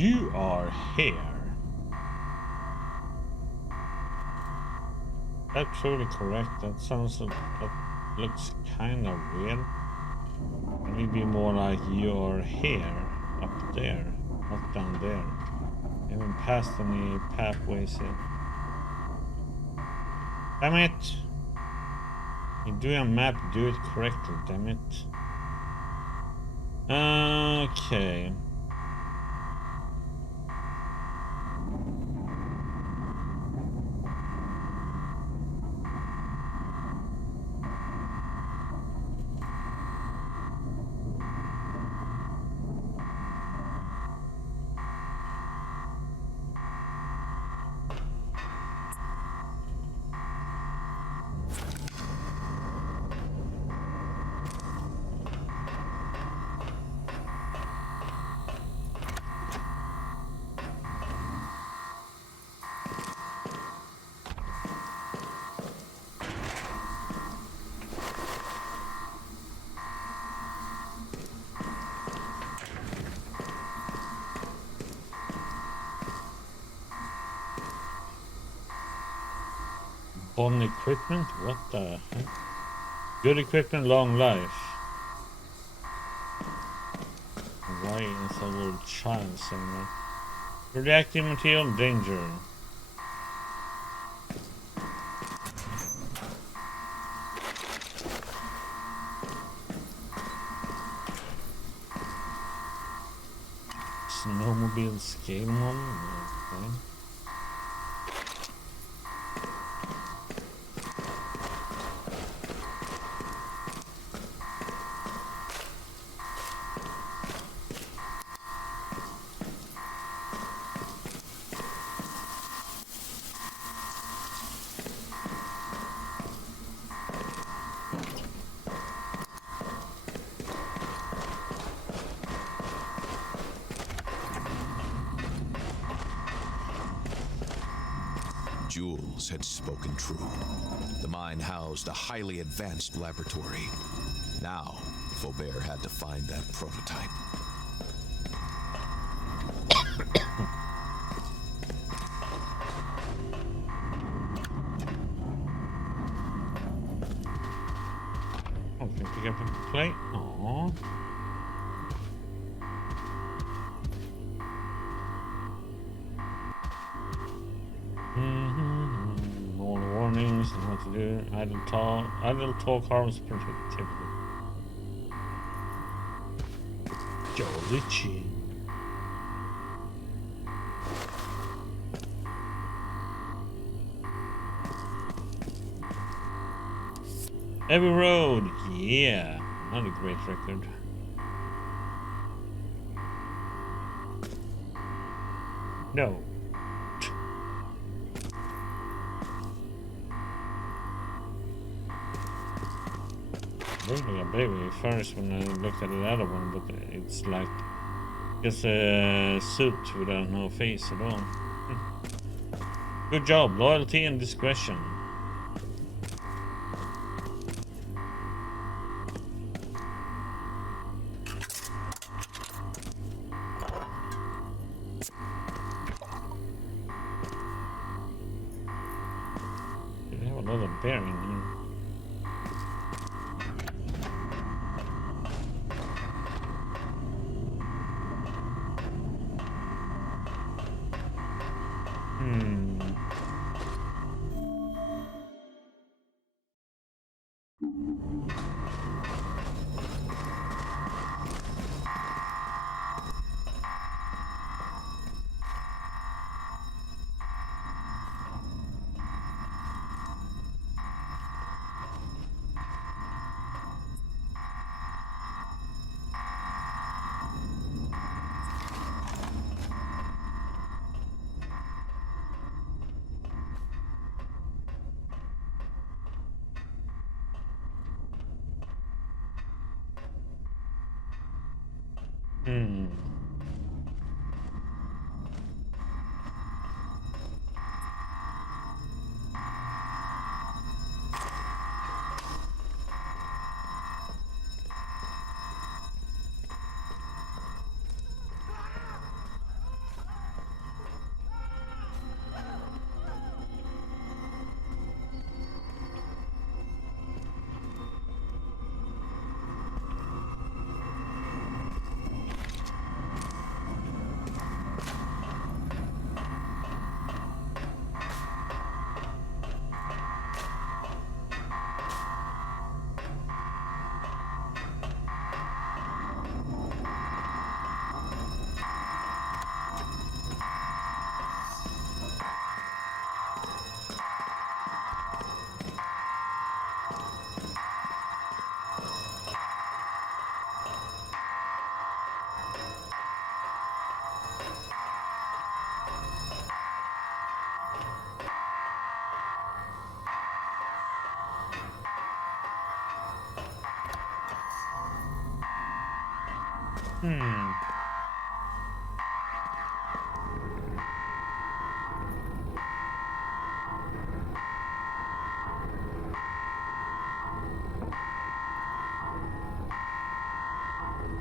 You are here. Absolutely correct. That sounds that looks kind of weird. Maybe more like you're here, up there, not down there. Haven't passed any pathways yet. Damn it! You do a map, do it correctly, damn it. Okay. Bomb equipment? What the heck? Good equipment, long life. Why is a little child saying that? Radioactive material, danger. Snowmobile scale model? Okay. Jules had spoken true. The mine housed a highly advanced laboratory. Now, Faubert had to find that prototype. Oh, can I pick up a plate? Aww. All warnings and what to do. Idle talk harms productivity. Jolly chin. Every road, yeah, another great record. No. Really a baby first when I looked at the other one, but it's like just a suit without no face at all. Good job, loyalty and discretion. They have a lot of bearing here. Hmm.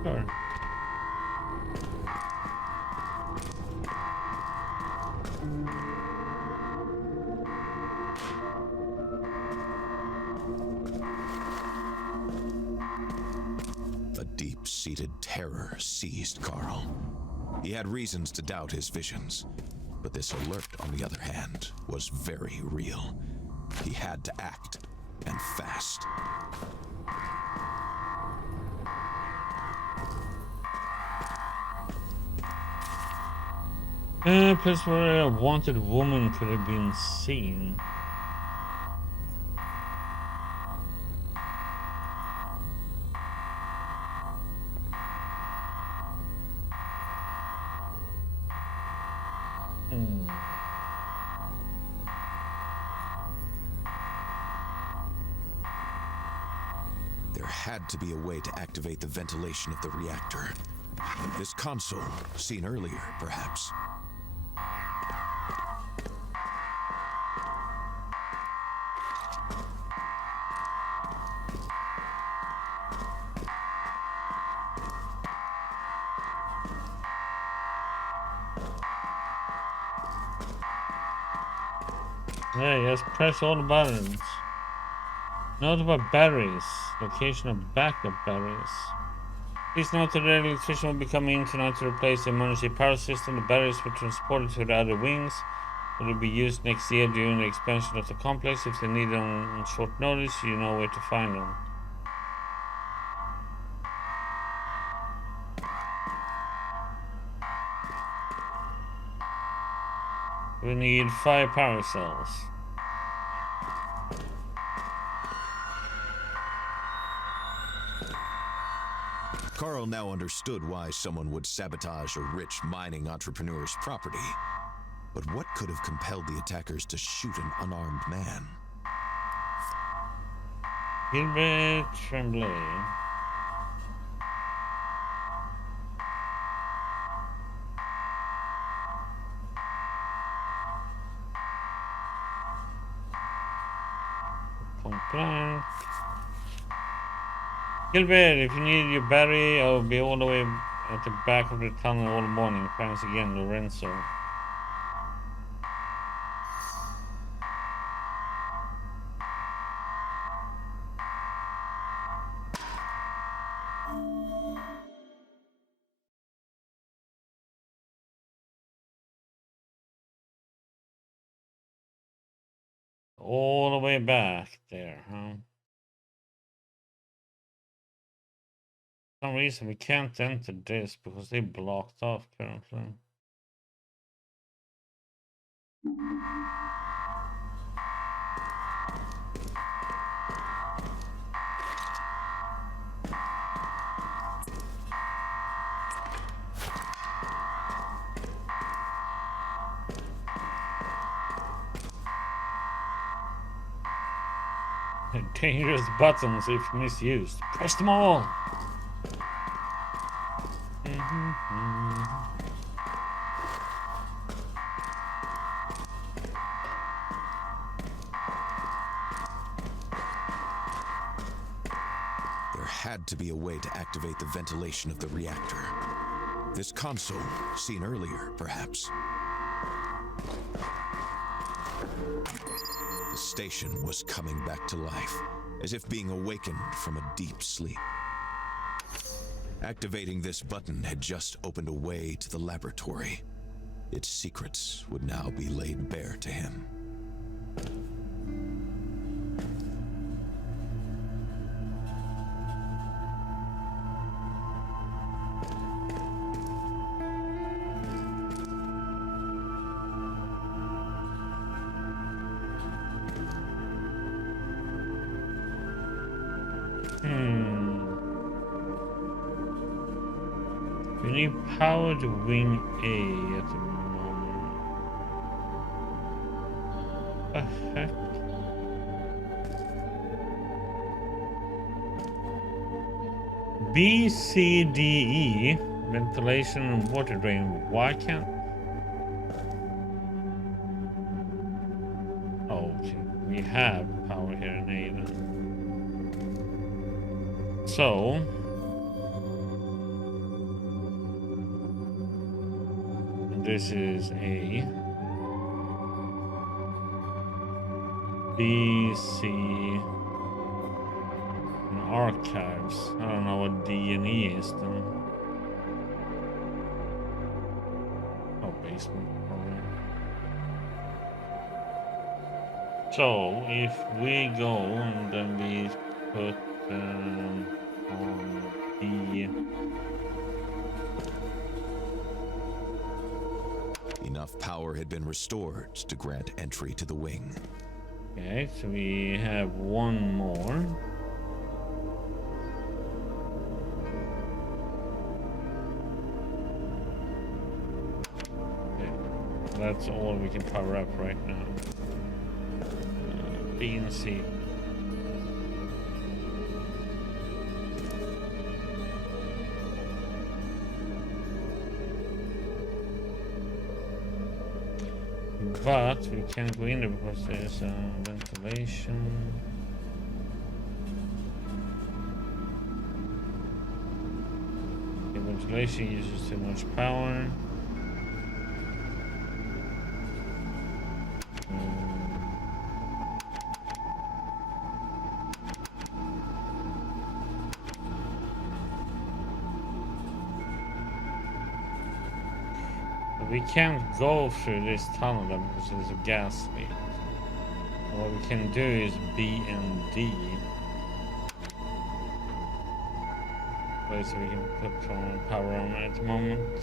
Sure. A deep-seated terror seized Carl. He had reasons to doubt his visions, but this alert, on the other hand, was very real. He had to act, and fast. A place where a wanted woman could have been seen. There had to be a way to activate the ventilation of the reactor. This console, seen earlier, perhaps. Yeah, yes, press all the buttons. Note about batteries. Location of backup batteries. Please note that the electrician will be coming in tonight to replace the emergency power system. The batteries were transported to the other wings. It will be used next year during the expansion of the complex. If they need them on short notice, you know where to find them. We need 5 power cells. Carl now understood why someone would sabotage a rich mining entrepreneur's property. But what could have compelled the attackers to shoot an unarmed man? Gilbert Tremblay. Point blank. Gilbert, if you need your battery, I'll be all the way at the back of the tunnel all morning. Thanks again, Lorenzo. All the way back there, huh? For some reason we can't enter this because they blocked off currently. Dangerous buttons if misused. Press them all! There had to be a way to activate the ventilation of the reactor. This console, seen earlier, perhaps. The station was coming back to life, as if being awakened from a deep sleep. Activating this button had just opened a way to the laboratory. Its secrets would now be laid bare to him. We need power to wing A at the moment. The heck? B, C, D, E. Ventilation and water drain. Why can't... Oh, okay. We have power here in A then. So... this is A. B, C... and archives. I don't know what D and E is then. Oh, basement, probably. So, if we go and then we put on B. Enough power had been restored to grant entry to the wing. Okay, so we have one more. Okay, that's all we can power up right now. B and C. But we can't go in there because there's ventilation. The ventilation uses too much power. We can't go through this tunnel then because there's a gas leak. What we can do is B and D. Place we can put on power on at the moment.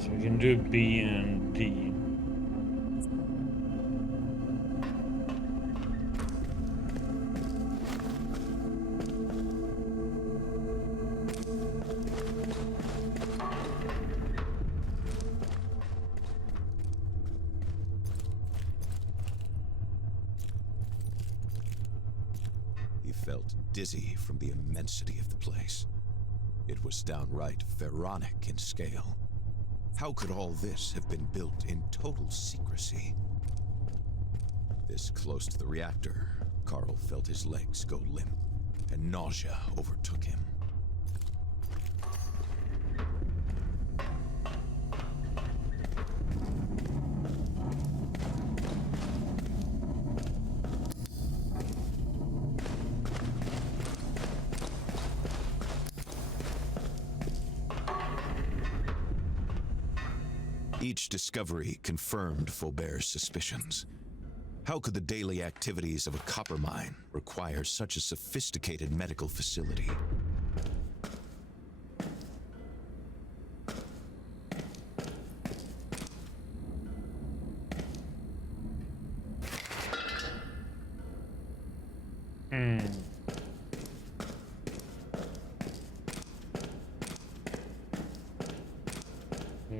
So we can do B and D. He felt dizzy from the immensity of the place. It was downright pharaonic in scale. How could all this have been built in total secrecy? This close to the reactor, Carl felt his legs go limp, and nausea overtook him. Each discovery confirmed Faubert's suspicions. How could the daily activities of a copper mine require such a sophisticated medical facility?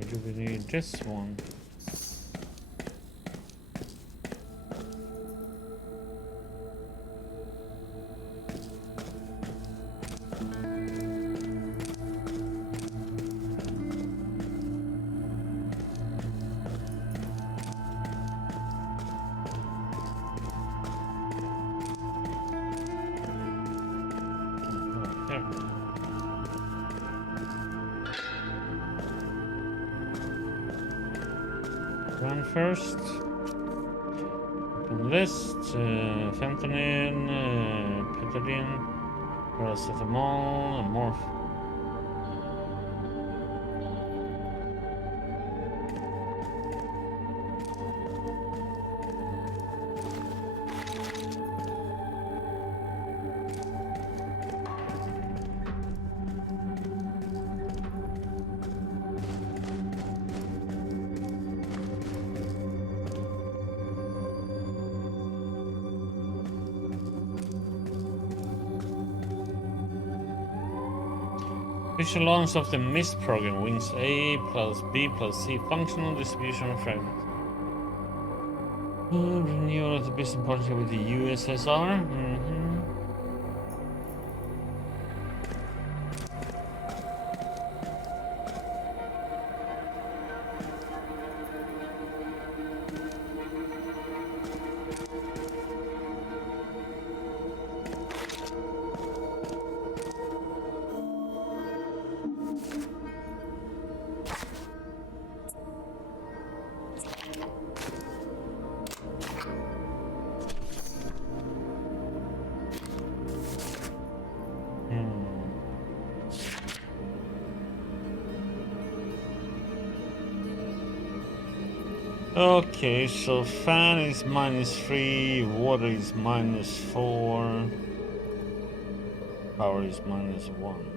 Do we need this one? Run first. Open list. Fentanyl, Petadine, paracetamol, and morph. Official launch of the MIST program, wings A plus B plus C, functional distribution of fragments. Renewal of the business partnership with the USSR. Okay, so fan is -3, water is -4, power is -1.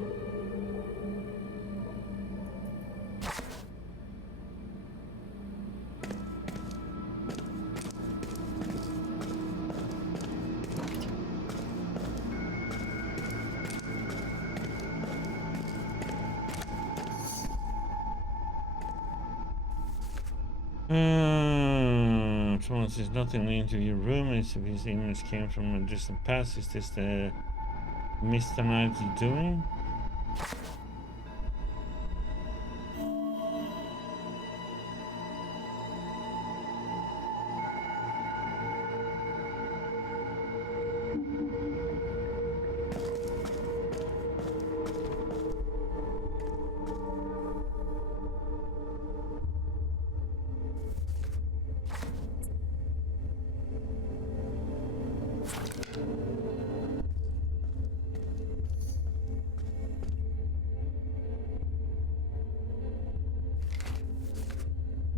Someone says nothing in the interview room. If his image came from a distant past, is this the Mr. Knight doing?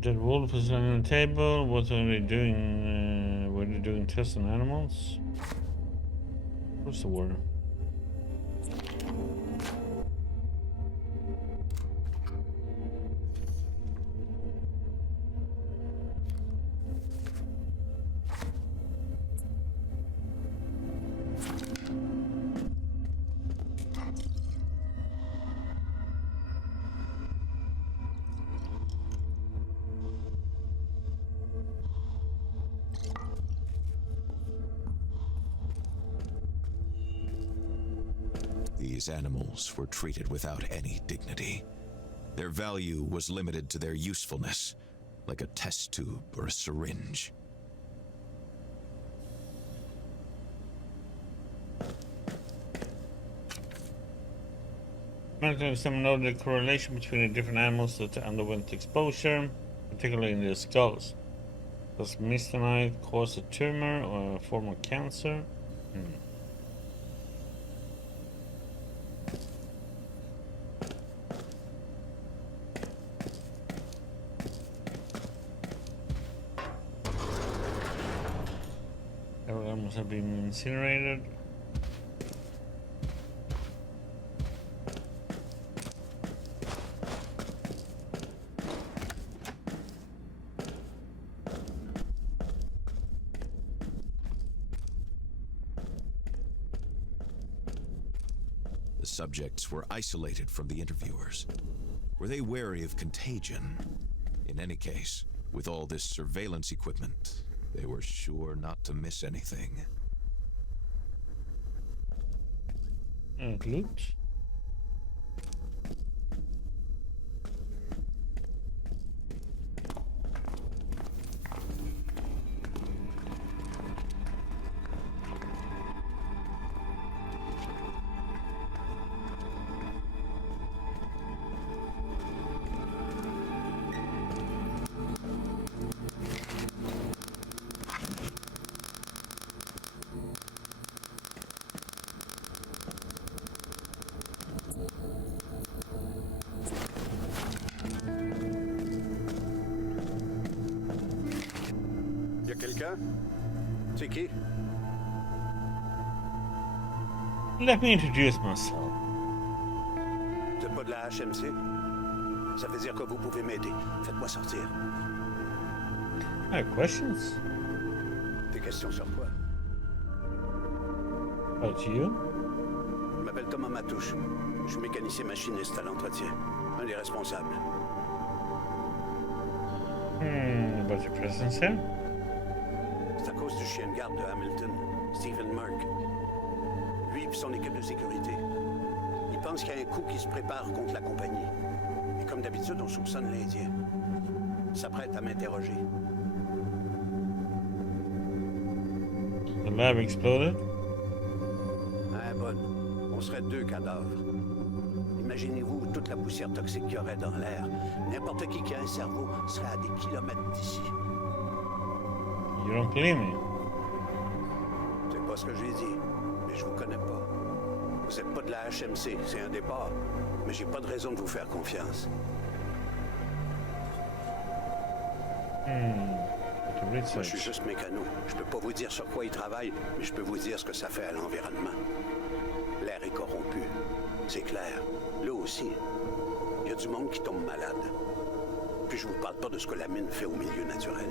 That wolf is on the table. What are they doing? Were they doing tests on animals? What's the word? These animals were treated without any dignity. Their value was limited to their usefulness, like a test tube or a syringe. Some noted the correlation between the different animals that underwent exposure, particularly in their skulls. Does Mr. Knight cause a tumor or a form of cancer? Several animals have been incinerated. The subjects were isolated from the interviewers. Were they wary of contagion? In any case, with all this surveillance equipment, they were sure not to miss anything. Loot. Quelqu'un? C'est qui? Let me introduce myself. Vous êtes pas de la HMC? Ça veut dire que vous pouvez m'aider. Faites-moi sortir. I have questions. Des questions sur quoi? About you? Je m'appelle Thomas Matouche. Je suis mécanicien machiniste à l'entretien. Un des responsables. About your presence here? C'est à cause du chien de garde de Hamilton, Stephen Mark. Lui et son équipe de sécurité. Ils pensent qu'il y a un coup qui se prépare contre la compagnie. Et comme d'habitude, on soupçonne l'Indien. Il s'apprête à m'interroger. The lab exploded? Ah, bonne. On serait 2 cadavres. Imaginez-vous toute la poussière toxique qu'il y aurait dans l'air. N'importe qui a un cerveau serait à des kilomètres d'ici. You don't believe me? C'est pas ce que j'ai dit, mais je vous connais pas. Vous êtes pas de la HMC, c'est un départ. Mais j'ai pas de raison de vous faire confiance. Moi, je suis juste mécano. Je peux pas vous dire sur quoi il travaille, mais je peux vous dire ce que ça fait à l'environnement. L'air est corrompu. C'est clair. Là aussi, il y a du monde qui tombe malade. Puis je vous parle pas de ce que la mine fait au milieu naturel.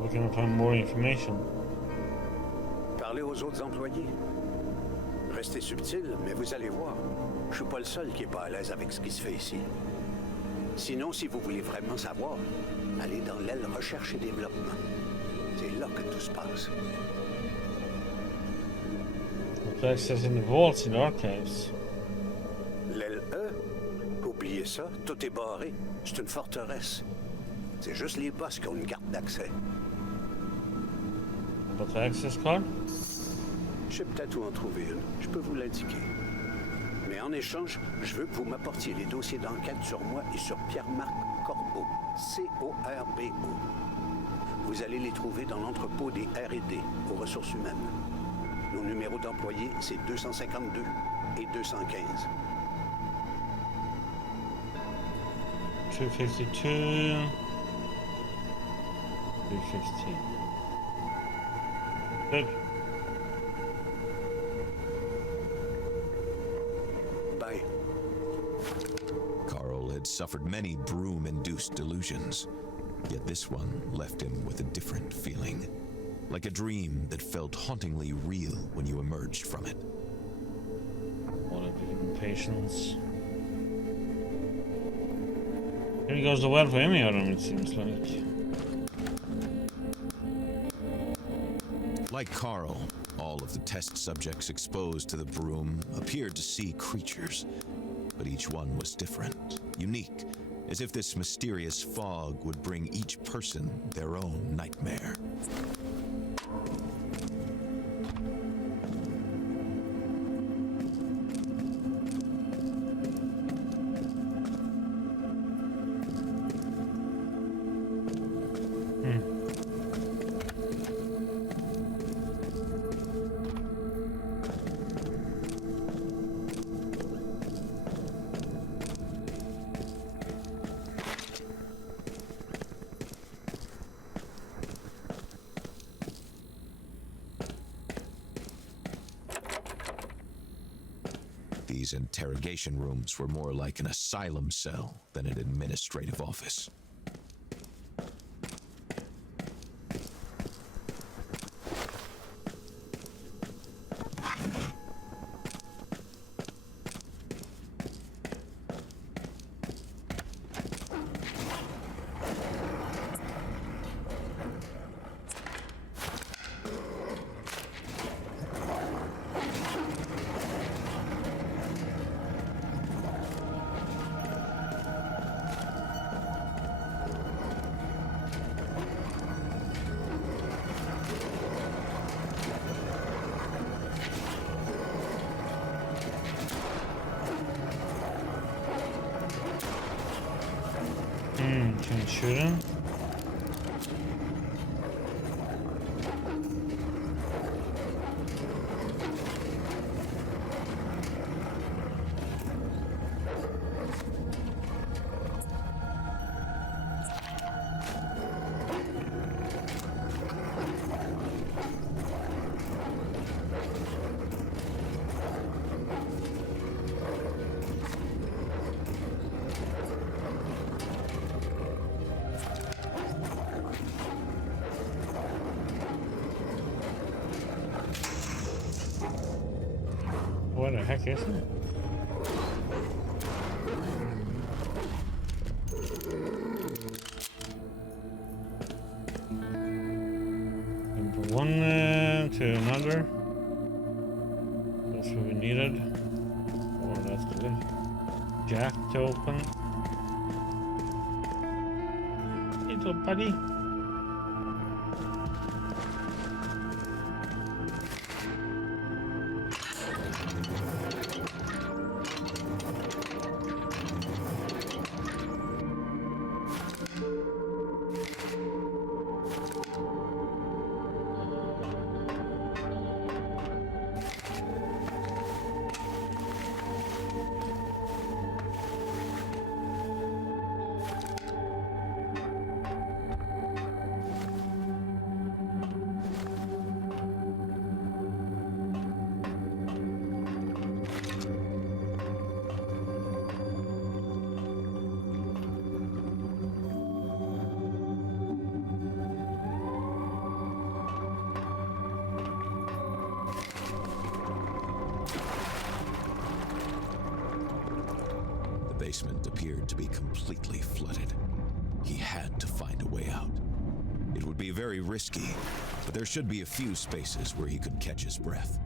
We can find more information. Parlez aux autres employés. Restez subtil, mais vous allez voir. Je suis pas le seul qui est pas à l'aise avec ce qui se fait ici. Sinon, si vous voulez vraiment savoir, allez dans l'aile recherche et développement. C'est là que tout se passe. With access in the vaults in archives. L'aile E? Oubliez ça, tout est barré. C'est une forteresse. C'est juste les boss qui ont une carte d'accès. But the access card? Je sais peut-être où en trouver une. Je peux vous l'indiquer. Mais en échange, je veux que vous m'apportiez les dossiers d'enquête sur moi et sur Pierre-Marc Corbeau. C-O-R-B-O. Vous allez les trouver dans l'entrepôt des R&D, aux ressources humaines. Nos numéros d'employés, c'est 252 et 215. 252. 350. Good. Bye. Carl had suffered many Brume-induced delusions, yet this one left him with a different feeling, like a dream that felt hauntingly real when you emerged from it. What a bit of impatience. Here goes the well for any of them, it seems like. Like Carl, all of the test subjects exposed to the Brume appeared to see creatures, but each one was different, unique, as if this mysterious fog would bring each person their own nightmare. These interrogation rooms were more like an asylum cell than an administrative office. Can you shoot him? heck is it? From one to another. That's what we needed. Or that's good. Jack to open. Little buddy. The basement appeared to be completely flooded. He had to find a way out. It would be very risky, but there should be a few spaces where he could catch his breath.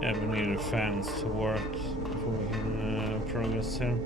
Yeah, we need the fans to work before we can progress here.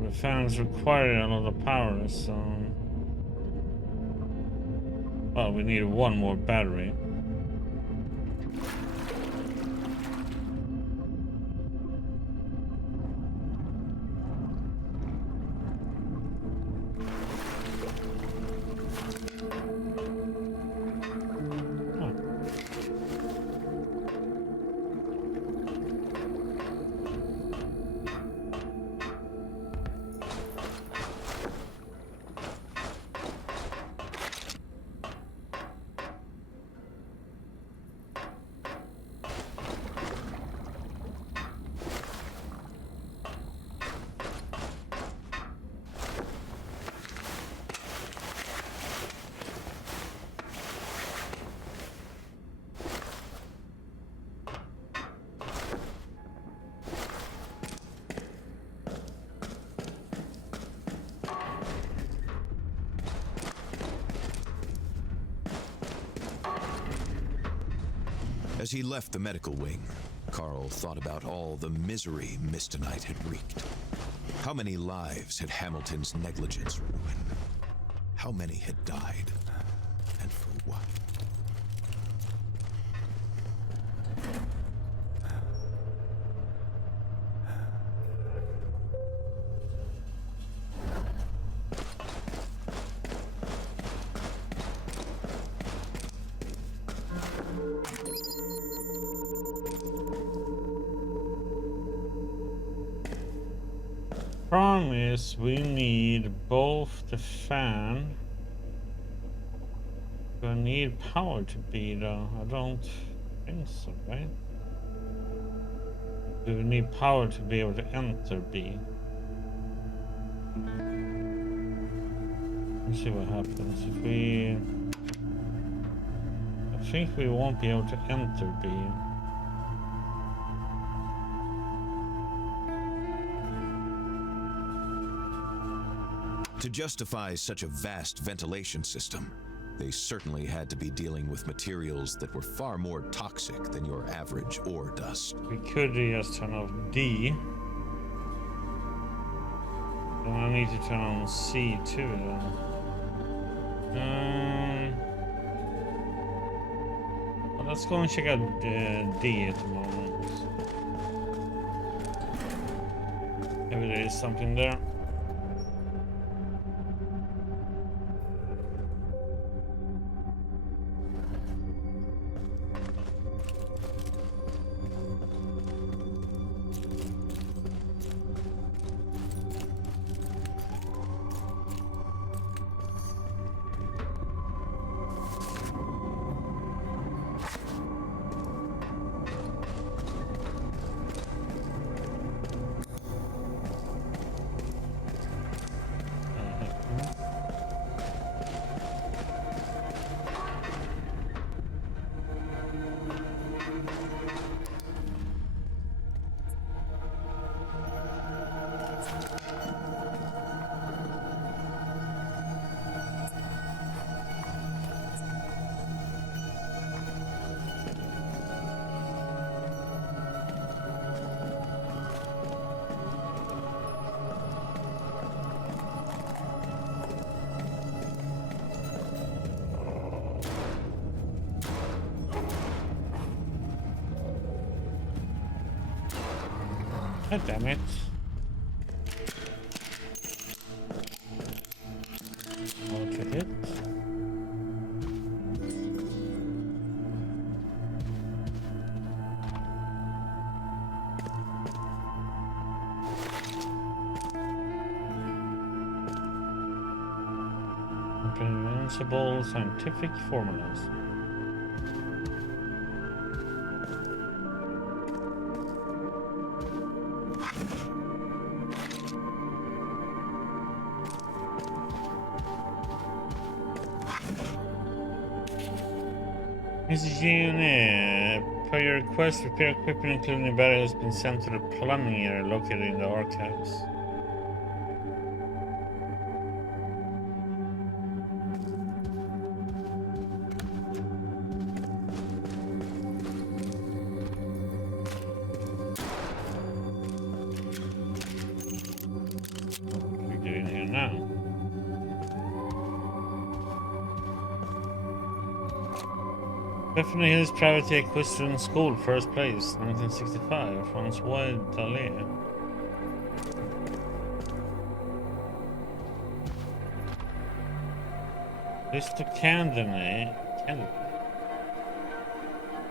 The fans require a lot of power, so... Well, we need one more battery. As he left the medical wing, Carl thought about all the misery Mistonite had wreaked. How many lives had Hamilton's negligence ruined? How many had died? And for what? Problem is, we need both the fan. Do I need power to be though? I don't think so, right? Do we need power to be able to enter B? Let's see what happens if we... I think we won't be able to enter B. To justify such a vast ventilation system, they certainly had to be dealing with materials that were far more toxic than your average ore dust. We could just turn off D. Then I need to turn on C too then. Well, let's go and check out D at the moment. Maybe there is something there. Oh, damn it. What is it? Comprehensible scientific formulas. Mrs. Unit, per your request, repair equipment including the battery has been sent to the plumbing area located in the archives. What are we doing here now? Bethany Hills Private Equestrian School, first place, 1965, François Dallaire. Mr. Candidate,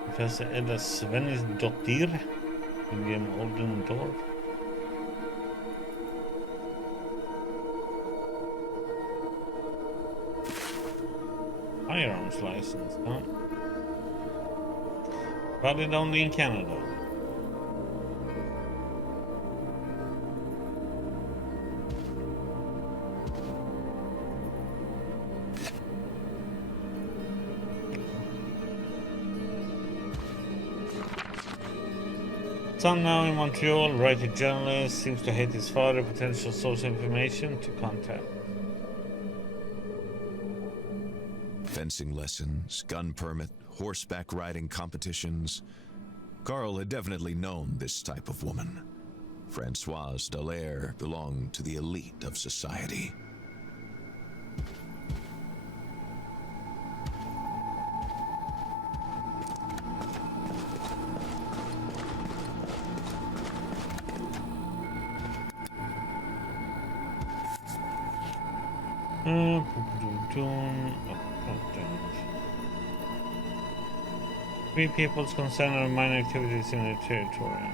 Professor Edda Svenningsdottir, William Oldendorf. Firearms license, huh? Valid only in Canada. Son now in Montreal, writing journalist, seems to hate his father, potential source information to contact. Fencing lessons, gun permit, horseback riding competitions. Carl had definitely known this type of woman. Françoise Dallaire belonged to the elite of society. Three peoples concerned on minor activities in their territory.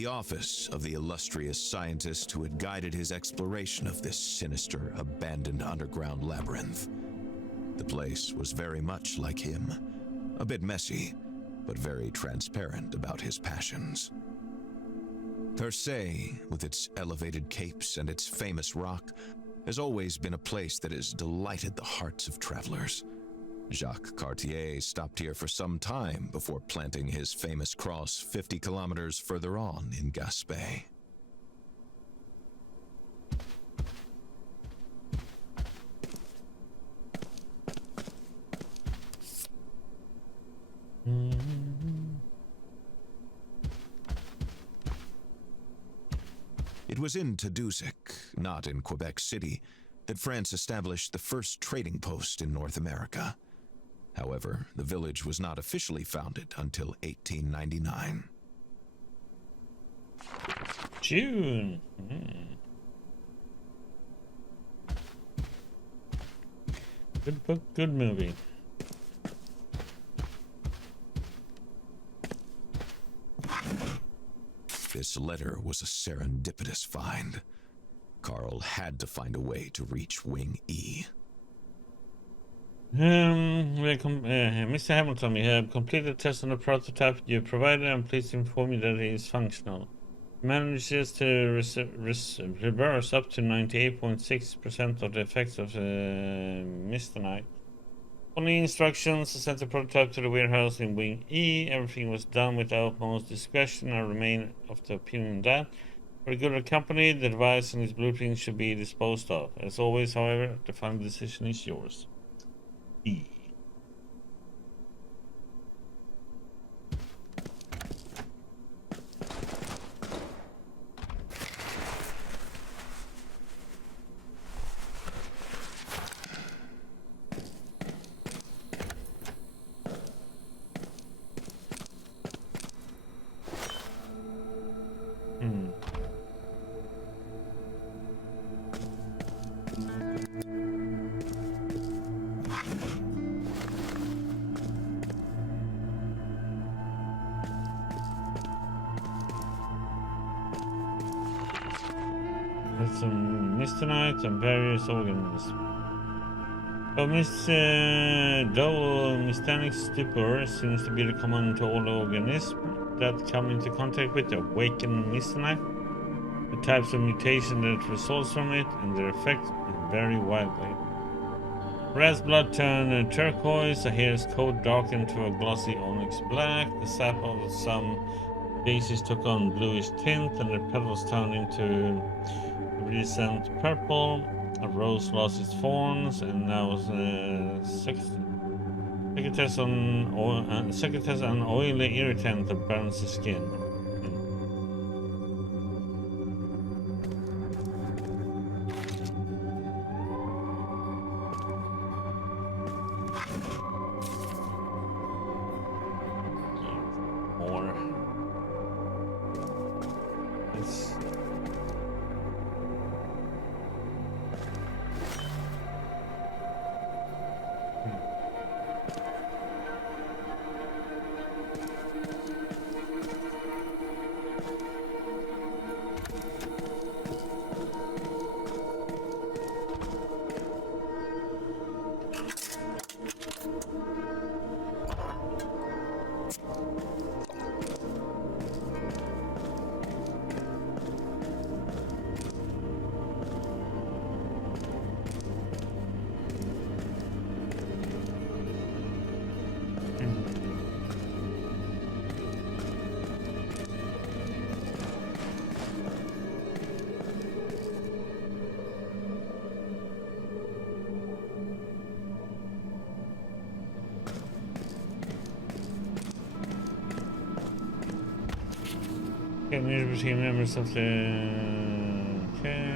the office of the illustrious scientist who had guided his exploration of this sinister, abandoned underground labyrinth. The place was very much like him, a bit messy, but very transparent about his passions. Persay, with its elevated capes and its famous rock, has always been a place that has delighted the hearts of travelers. Jacques Cartier stopped here for some time before planting his famous cross 50 kilometers further on in Gaspé. It was in Tadoussac, not in Quebec City, that France established the first trading post in North America. However, the village was not officially founded until 1899. June. Good book, good movie. This letter was a serendipitous find. Carl had to find a way to reach Wing E. Mr. Hamilton, we have completed tests on the prototype you provided. I'm pleased to inform you that it is functional. It manages to reverse up to 98.6% of the effects of Misternite. Following instructions, I sent the prototype to the warehouse in Wing E. Everything was done with utmost discretion. I remain of the opinion that, for the good of the company, the device and its blueprint should be disposed of. As always, however, the final decision is yours. E. Some Misternite and various organisms. Though Mystanic stupor seems to be the common to all organisms that come into contact with the awakened Mysternite, the types of mutation that results from it and their effect vary widely. Rat's blood turned turquoise, the hair's coat darkened to a glossy onyx black, the sap of some daisies took on bluish tint, and the petals turned into recent purple. A rose lost its thorns and now secretess an oily irritant that burns the skin. More. It's community between members of the okay.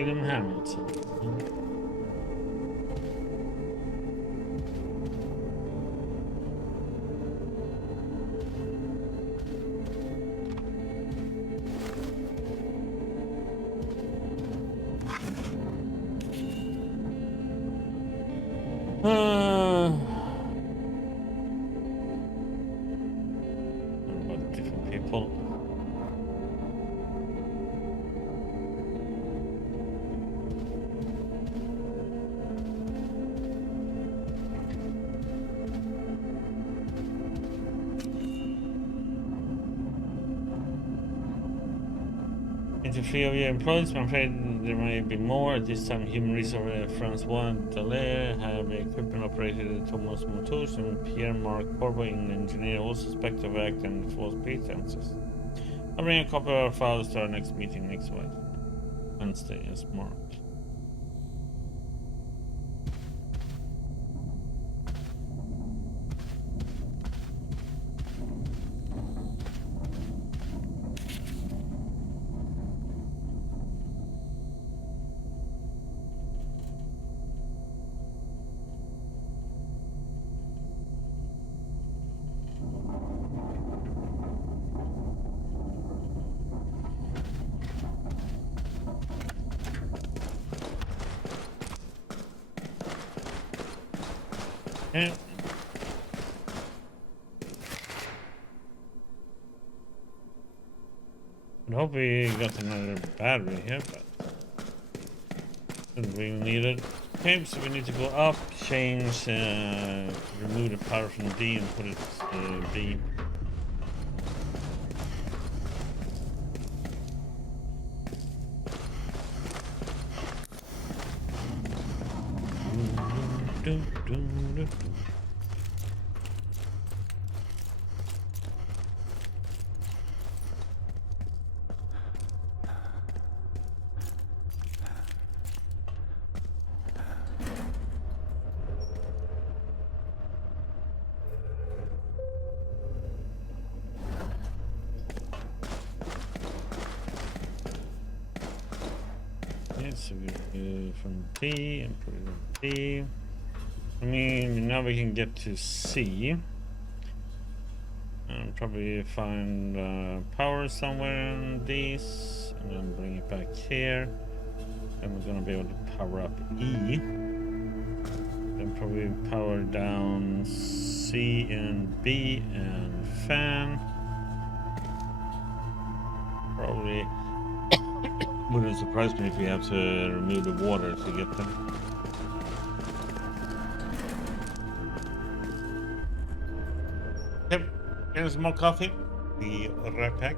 William Hamilton. What about different people? Into 3 of your employees, I'm afraid there may be more. At this time, human resource Francois Dallaire have equipment operated at Thomas Motors and Pierre-Marc Corbeau in engineer, all suspected of acting under false pretenses. I'll bring a copy of our files to our next meeting next Wednesday as marked. Yeah. I hope we got another battery here, but didn't really need it. Okay, so we need to go up, change, remove the power from D and put it to B. So we go from D and put it in D. I mean, now we can get to C. And probably find power somewhere in these. And then bring it back here. And we're gonna be able to power up E. Then probably power down C and B and fan. Probably wouldn't surprise me if we have to remove the water to get them. Yep, here's more coffee. Be right back.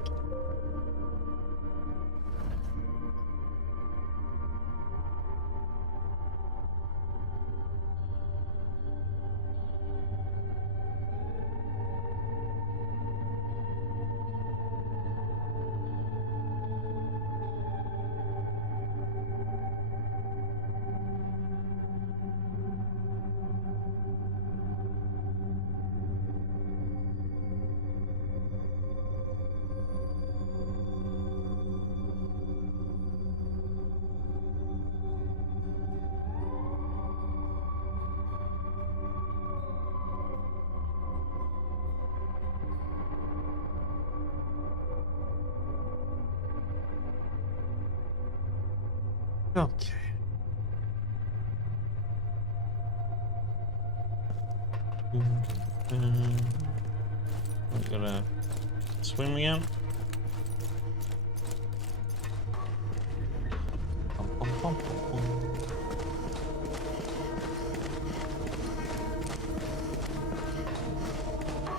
Okay. We're gonna swim again.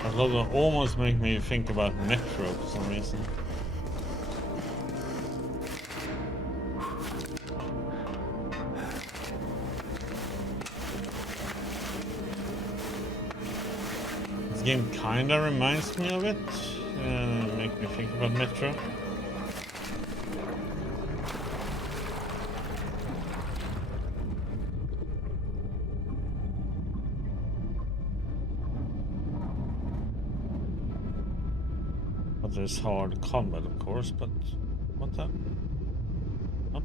That logo almost make me think about Metro for some reason. This game kinda reminds me of it. Make me think about Metro. There's hard combat, of course, but what the? Up.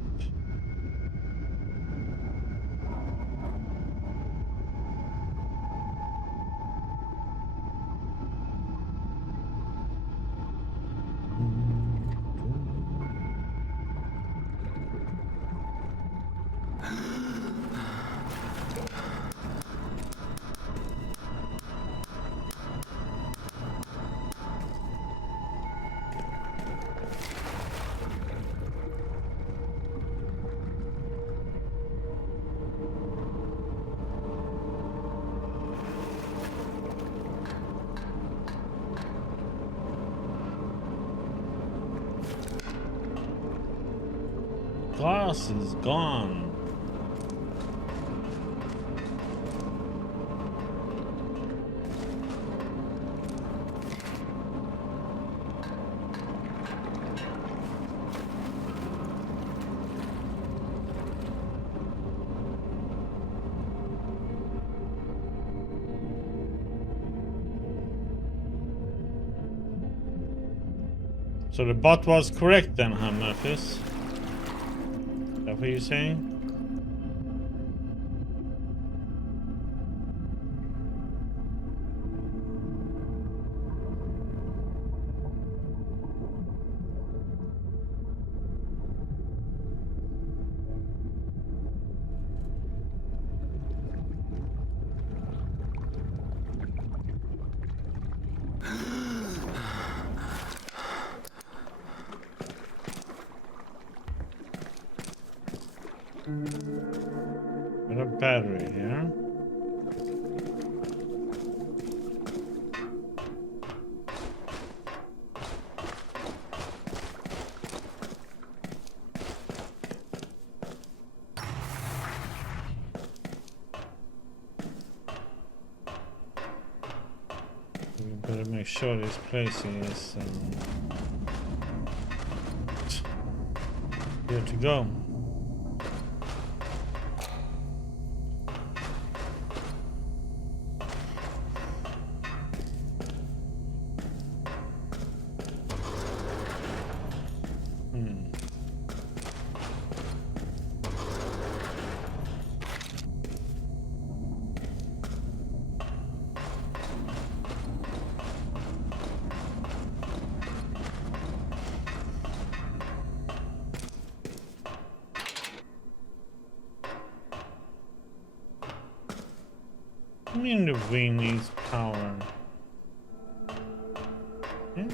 gas is gone. So the bot was correct then, huh, Memphis? Is that what you're saying? With a battery here. We better make sure this place is here to go. I mean, the wing needs power. Yeah.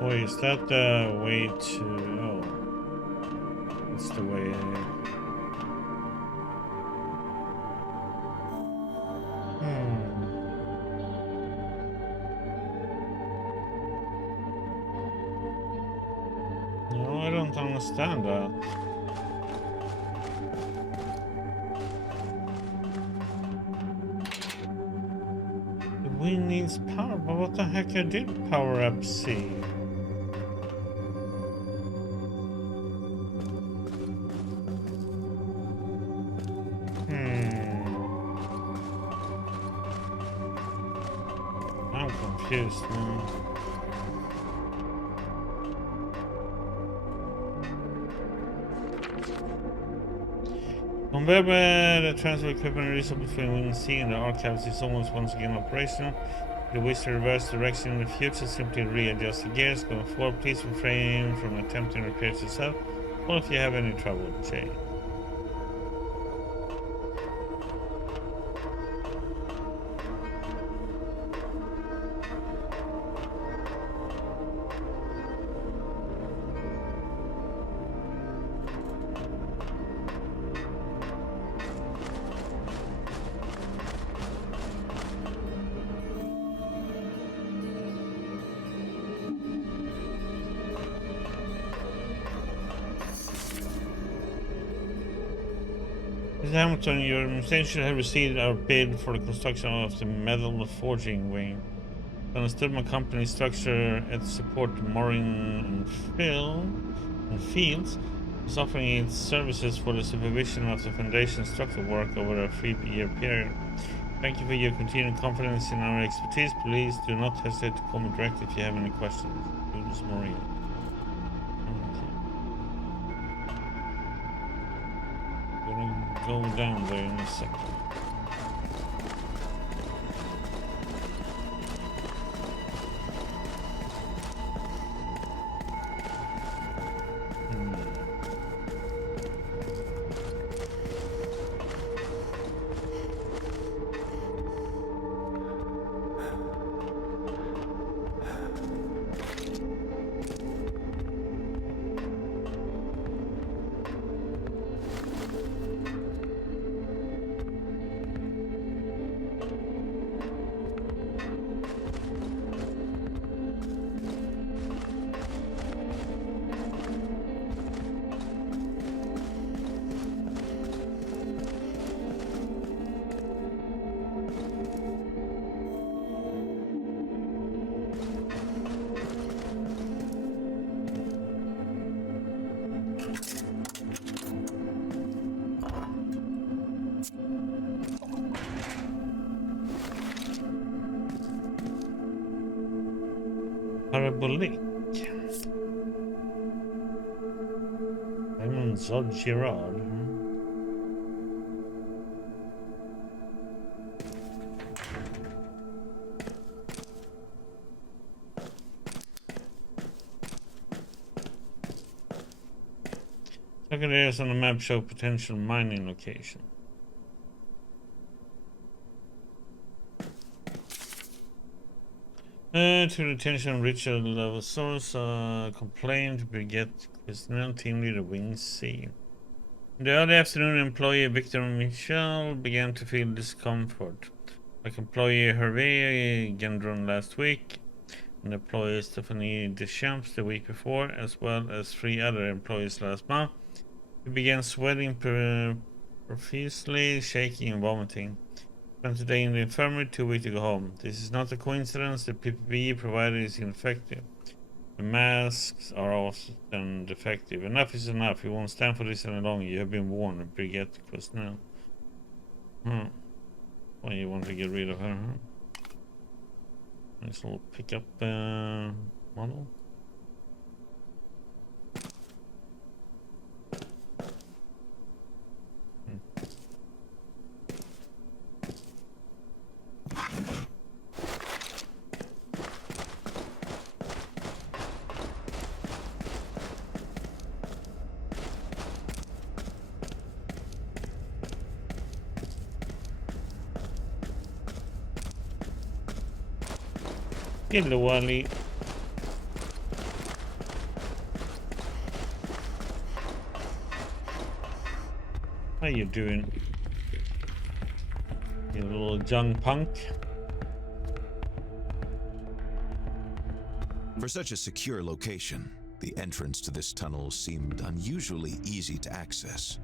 Wait, is that the way to... oh. That's the way... No, I don't understand that. The wing needs power, but what the heck I did power up C? I'm confused now. Conveyor the transfer equipment resolved between Wing C and the archives is almost once again operational. If you wish to reverse direction in the future, simply readjust the gears. Going forward, please refrain from attempting repairs yourself, or if you have any trouble, J. Mr. Hamilton, your administration should have received our bid for the construction of the metal forging wing. To understand my company's structure and support mooring and fields is offering its services for the supervision of the foundation structural work over a 3-year period. Thank you for your continued confidence in our expertise. Please do not hesitate to call me directly if you have any questions. Jules Maria. Go down there in a second. Parabolique. Raymond Zod Girard. Second areas on the map show potential mining location. To retention Richard level source complaint Brigade personnel team leader Wing C. In the early afternoon, employee Victor Michel began to feel discomfort. Like employee Hervé Gendron last week, and employee Stephanie Deschamps the week before, as well as 3 other employees last month. He began sweating profusely, shaking and vomiting. Spent today in the infirmary, 2 weeks to go home. This is not a coincidence. The PPE provided is ineffective. The masks are often defective. Enough is enough. You won't stand for this any longer. You have been warned. Brigade personnel. Well, you want to get rid of her, huh? Nice little pickup model. Hello, Wally. How you doing? You little young punk. For such a secure location, the entrance to this tunnel seemed unusually easy to access.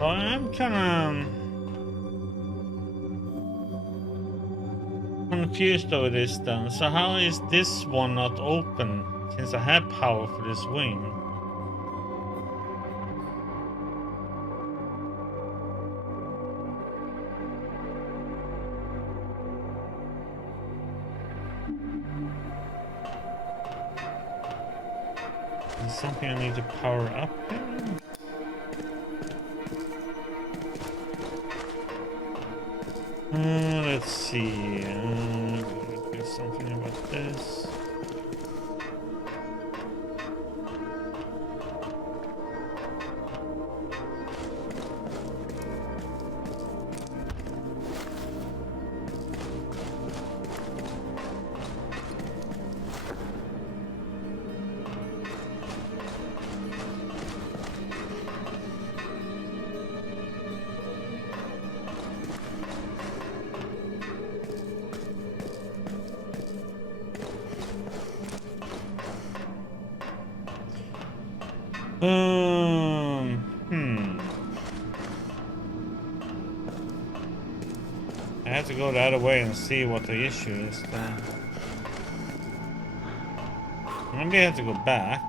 Well, I'm kind of confused over this then. So how is this one not open since I have power for this wing? Is something I need to power up here? Let's see. There's something about this. I have to go the other way and see what the issue is then. Maybe I have to go back.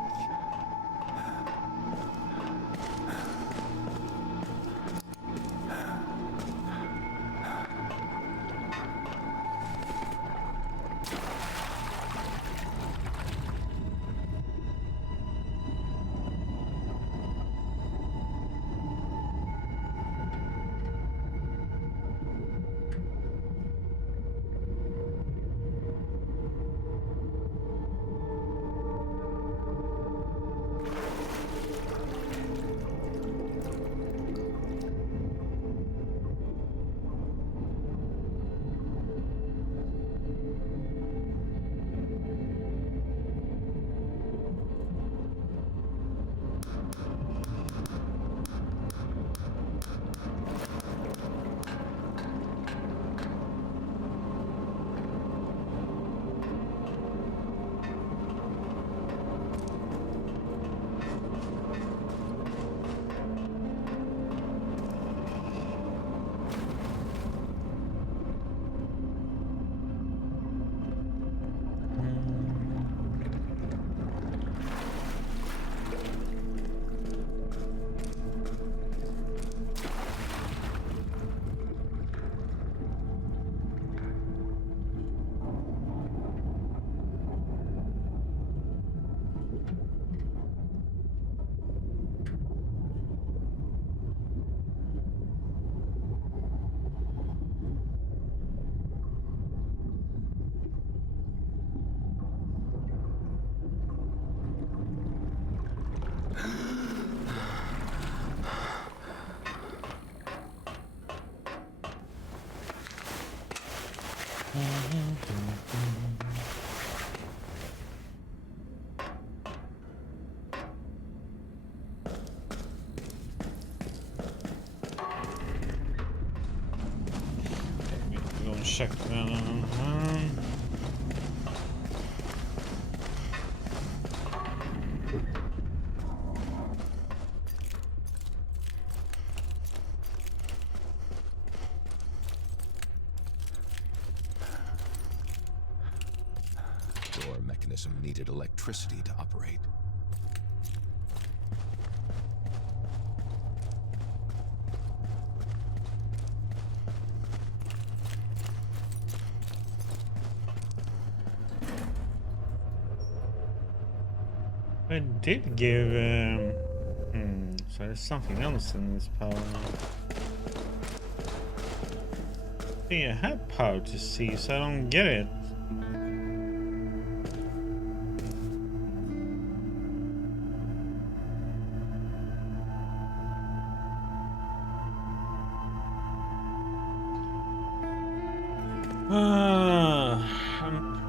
check that. Door mechanism needed electricity to operate. I did give. So there's something else in this power. See, I have power to see, so I don't get it.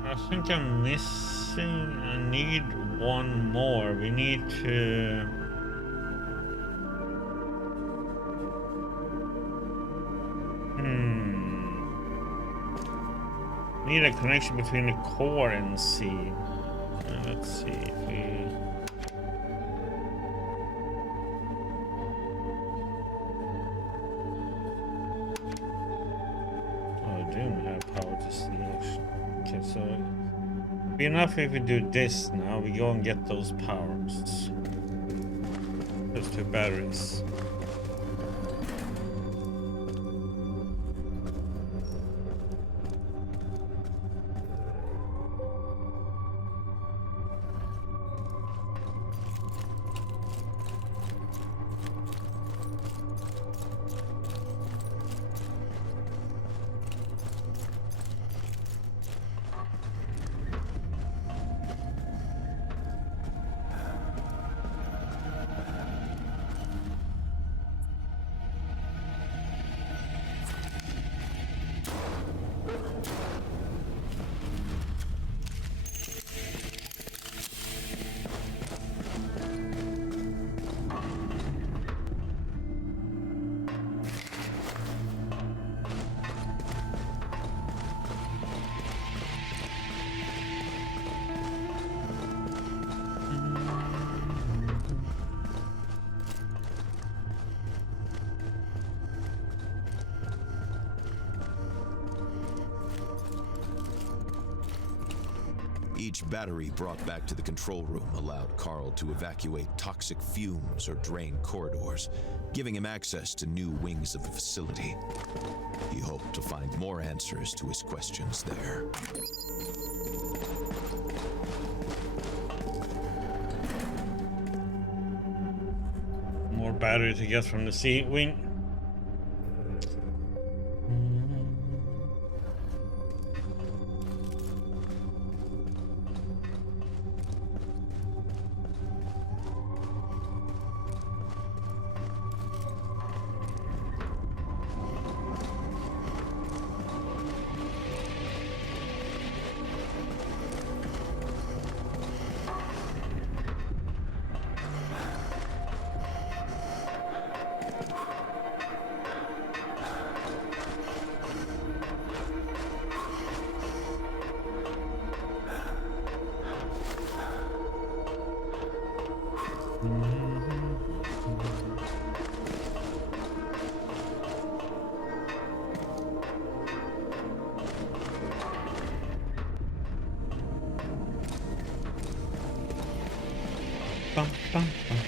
I think I'm missing. I need one more. We need to. Need a connection between the core and C. Let's see if we. Power to see. Okay, so it'd be enough if we do this now. We go and get those powers. Those 2 batteries. Each battery brought back to the control room allowed Carl to evacuate toxic fumes or drain corridors, giving him access to new wings of the facility. He hoped to find more answers to his questions there. More battery to get from the C wing. Bum, bum, bum.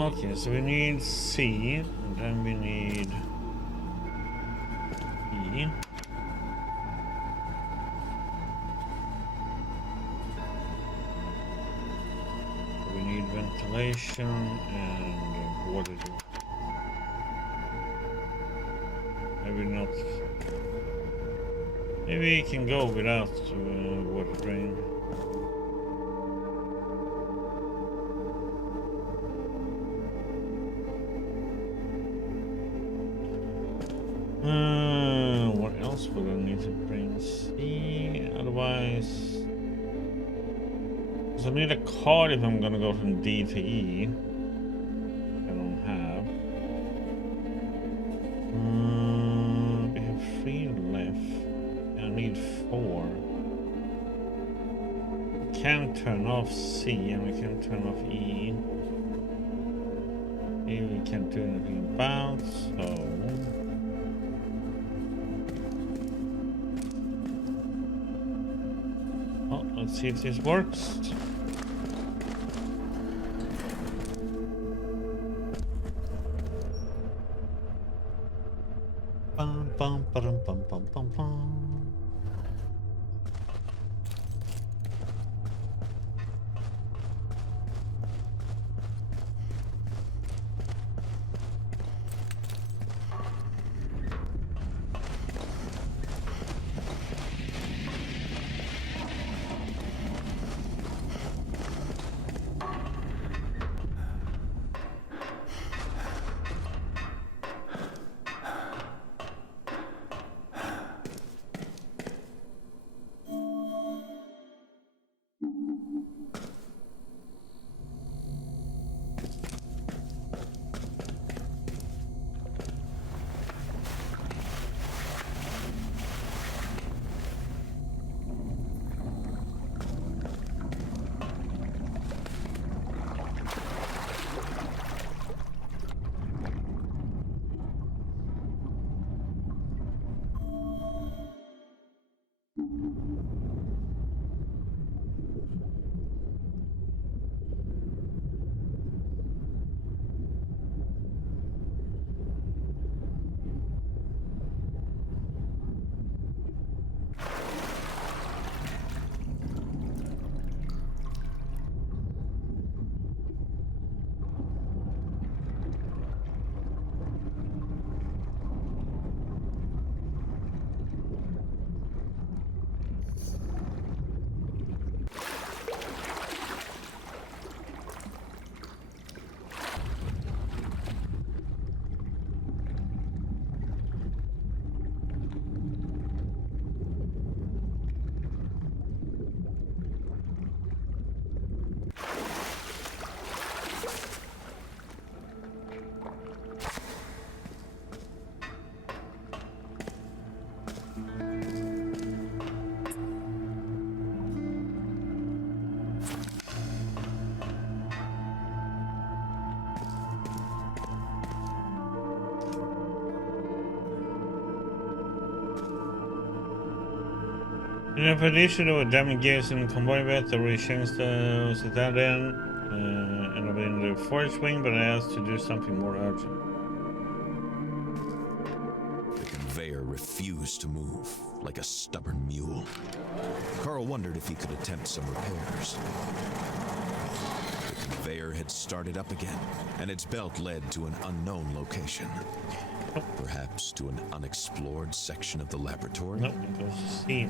Okay, so we need C, and then we need E. We need ventilation and water. maybe not. Maybe we can go without water drain. What else would I need to bring? See, otherwise, because I need a card if I'm gonna go from D to E. I don't have. We have 3 left. I need 4. We can't turn off C and we can't turn off E. E we can't do anything about, so. Oh, let's see if this works. Bum, bum, ba-dum, bum, bum, bum, bum. In addition to damage gears and convoy vet, the reachings the dead end and in the forest wing, but I asked to do something more urgent. The conveyor refused to move, like a stubborn mule. Carl wondered if he could attempt some repairs. The conveyor had started up again, and its belt led to an unknown location. Perhaps to an unexplored section of the laboratory? Nope, it goes to C.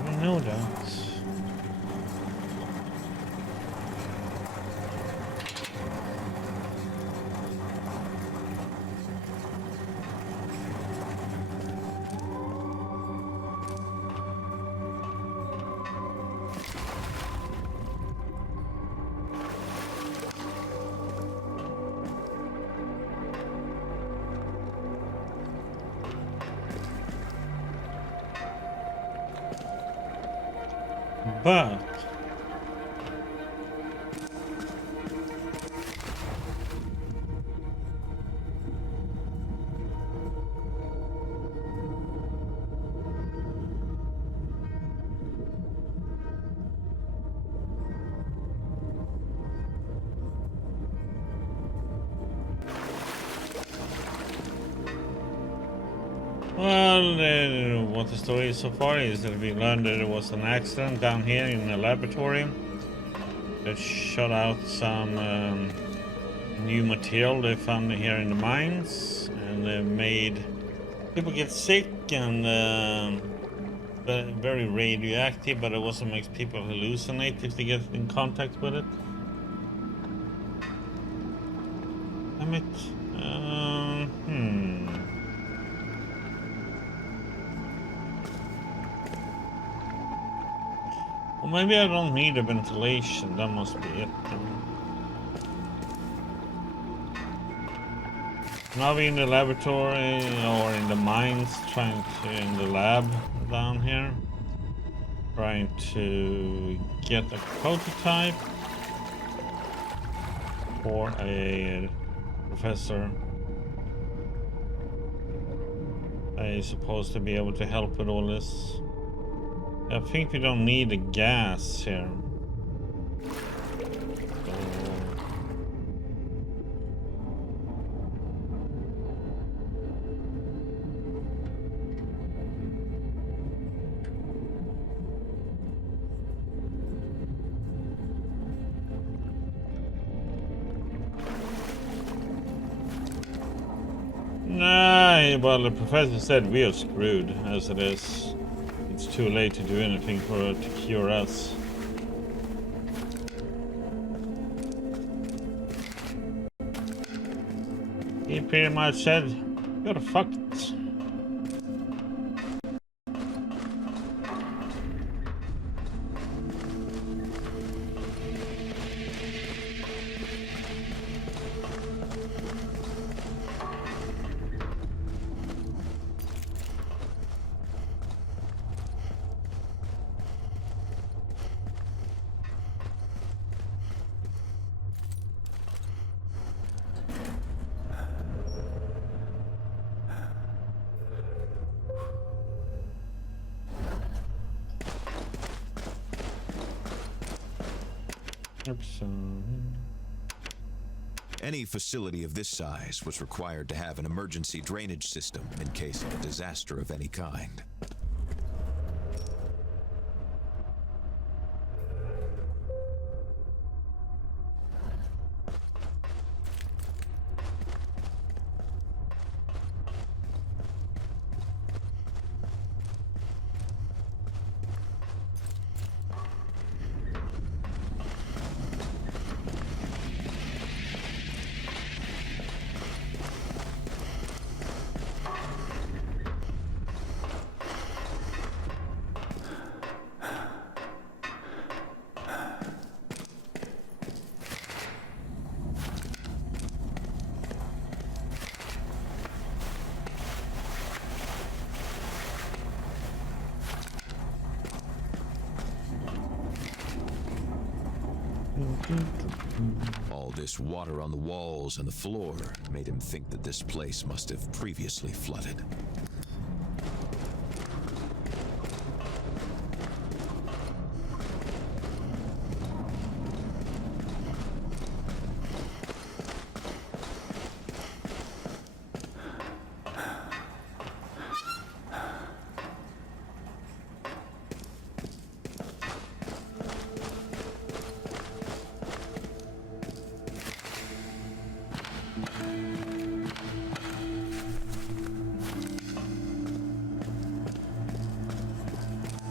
I don't know that. But well, what the story is so far is that we learned that it was an accident down here in the laboratory that shot out some new material they found here in the mines, and they made People get sick and very radioactive, but it also makes people hallucinate if they get in contact with it. Damn it. Well, maybe I don't need a ventilation. That must be it. Now we're in the laboratory or in the mines, in the lab down here, trying to get a prototype for a professor. Is supposed to be able to help with all this. I think we don't need a gas here. Nah, well, the professor said we are screwed as it is. It's too late to do anything to cure us. He pretty much said, you're fucked. Any facility of this size was required to have an emergency drainage system in case of a disaster of any kind. All this water on the walls and the floor made him think that this place must have previously flooded.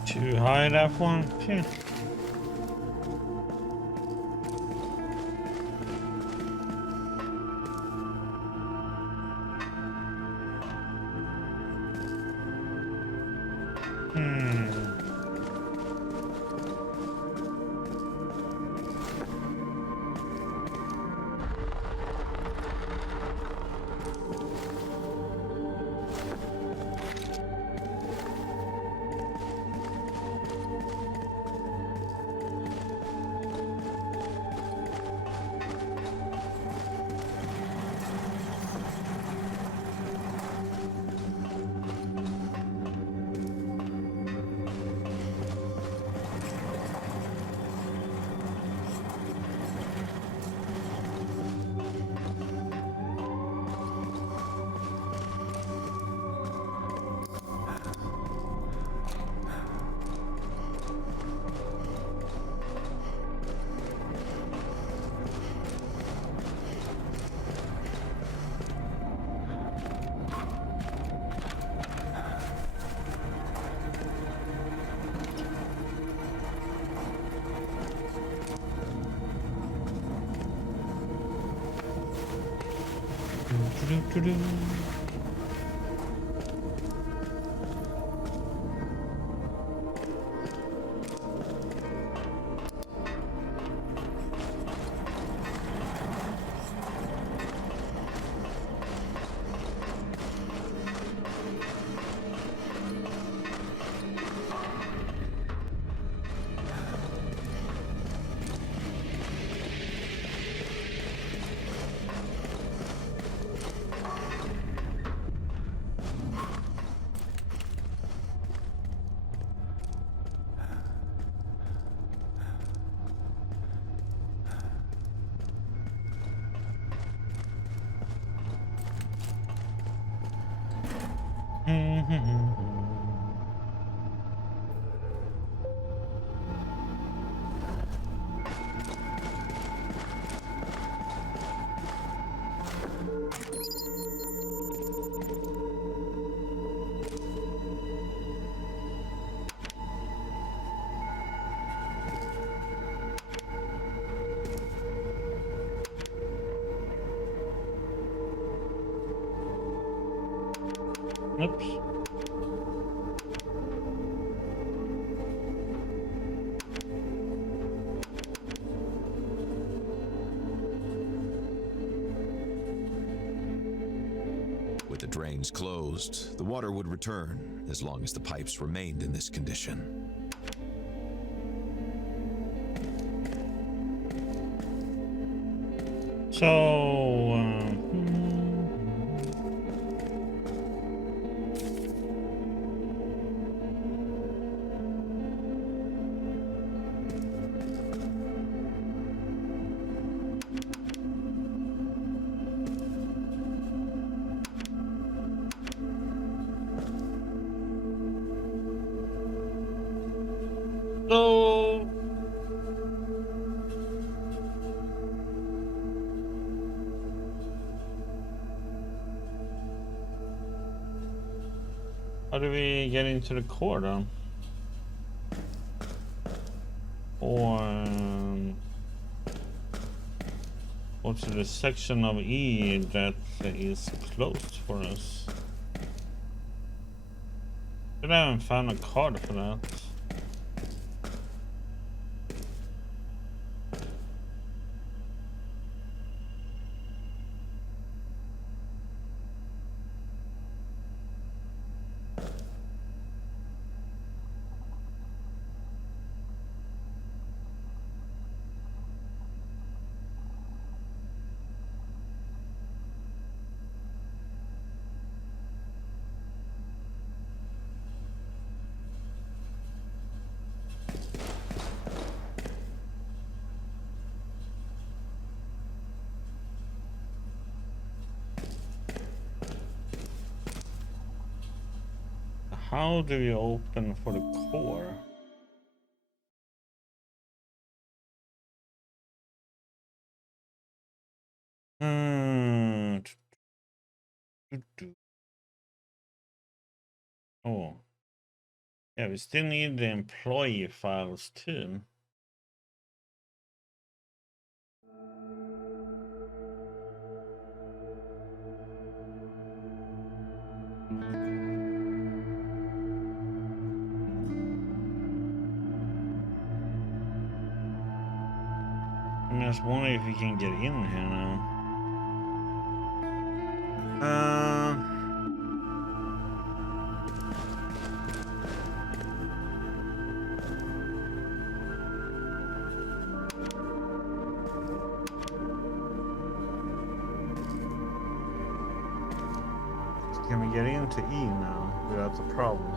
Too high, that one? Phew. Doo-doo. Oops. With the drains closed, the water would return as long as the pipes remained in this condition. So, so how do we get into the core then? Or what's the section of E that is closed for us? But I haven't found a card for that. How do you open for the core? Oh. Yeah, we still need the employee files too. I just wondering if we can get in here now. Can we get into E now without the problem?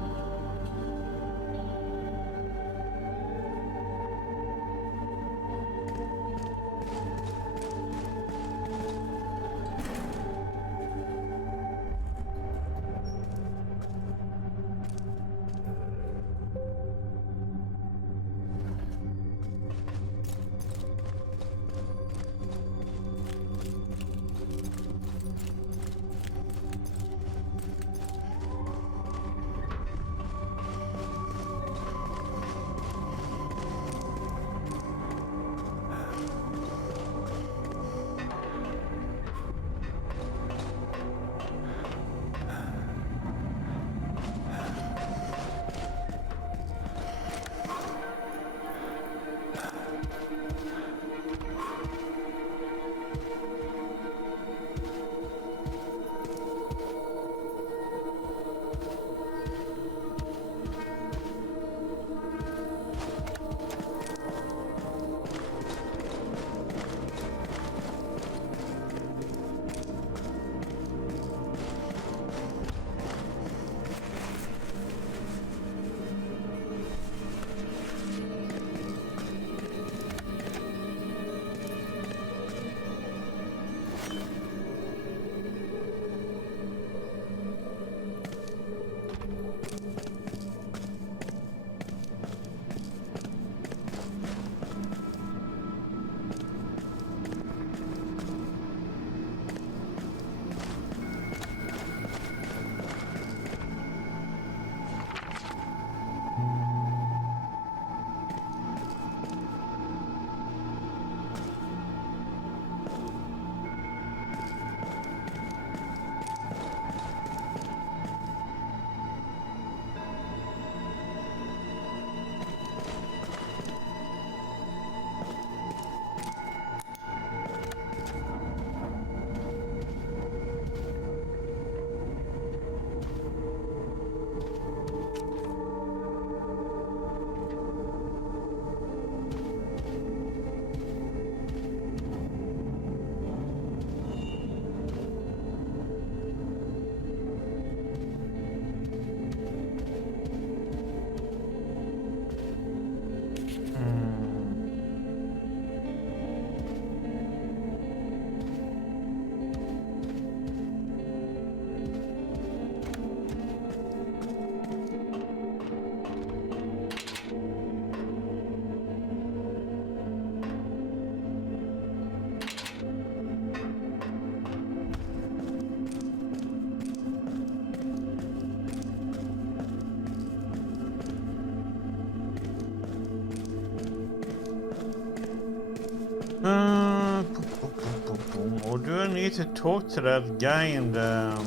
need to talk to that guy in the...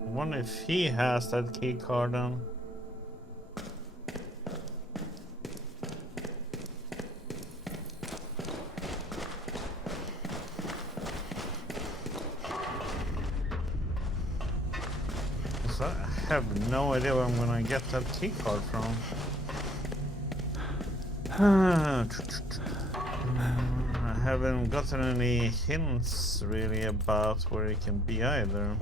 I wonder if he has that key card then. I have no idea where I'm gonna get that key card from. I haven't gotten any hints really about where it can be either.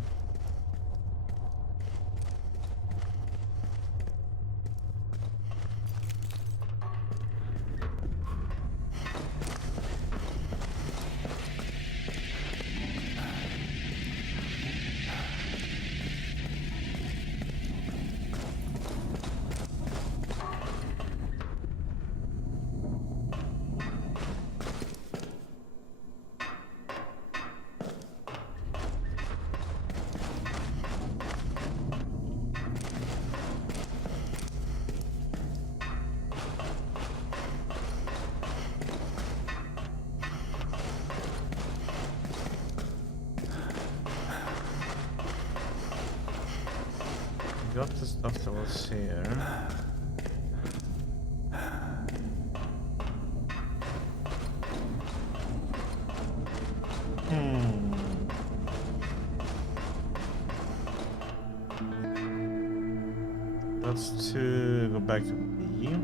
Got the stuff that was here. That's to go back to B.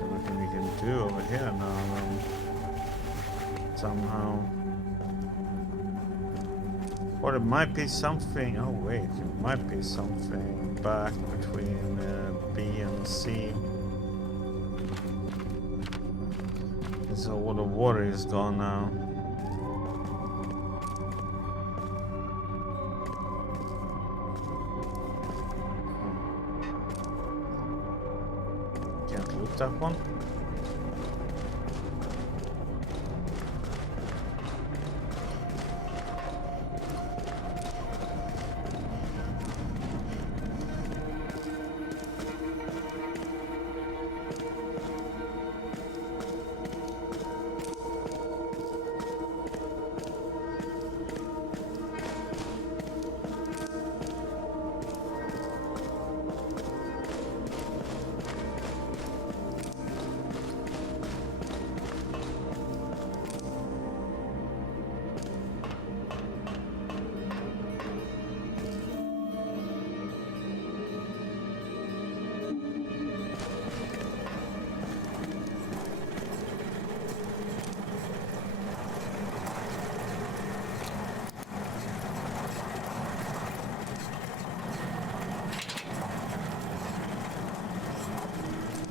Everything we can do over here now, somehow. Or it might be something. Oh wait, it might be something back between B and C. So all the water is gone now. Can't loot that one.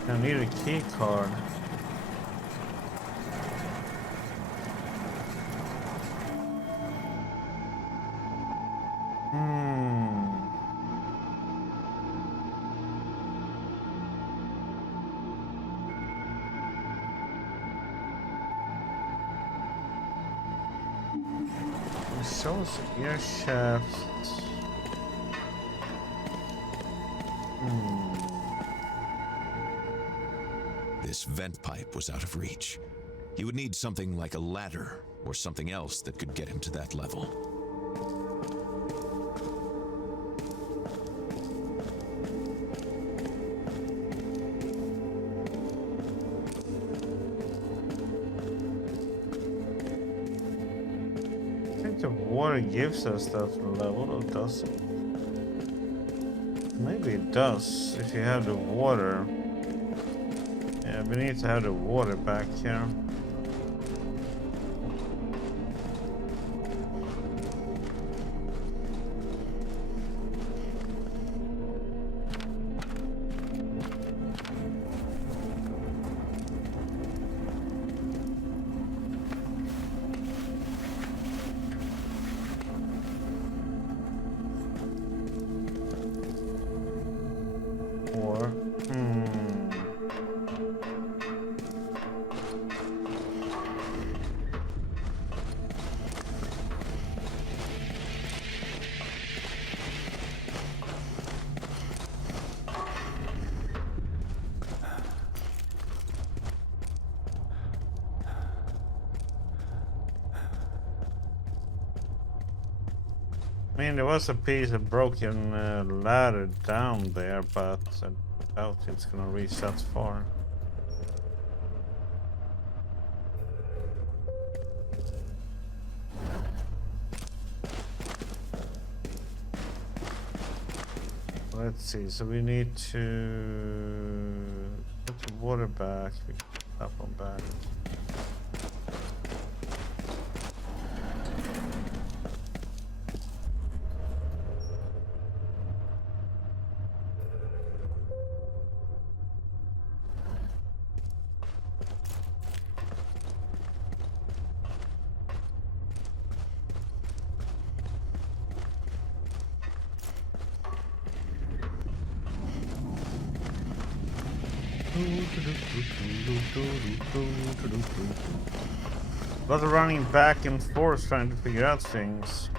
I need a key card. It shows air shaft. This vent pipe was out of reach. He would need something like a ladder or something else that could get him to that level. I think the water gives us that level, or does it? Maybe it does if you have the water. Yeah, we need to have the water back here. I mean, there was a piece of broken ladder down there, but I doubt it's gonna reach that far. Let's see, so we need to put the water back. We can put that one back. A lot of running back and forth trying to figure out things.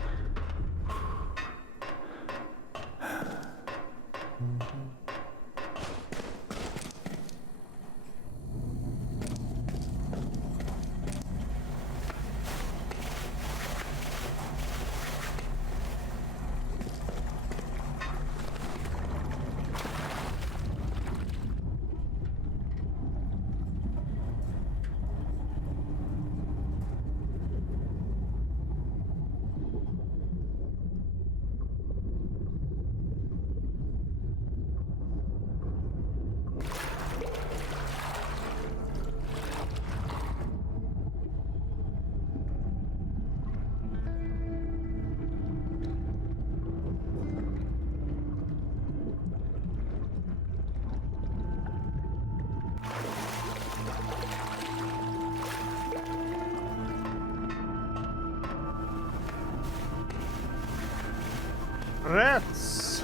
Rats!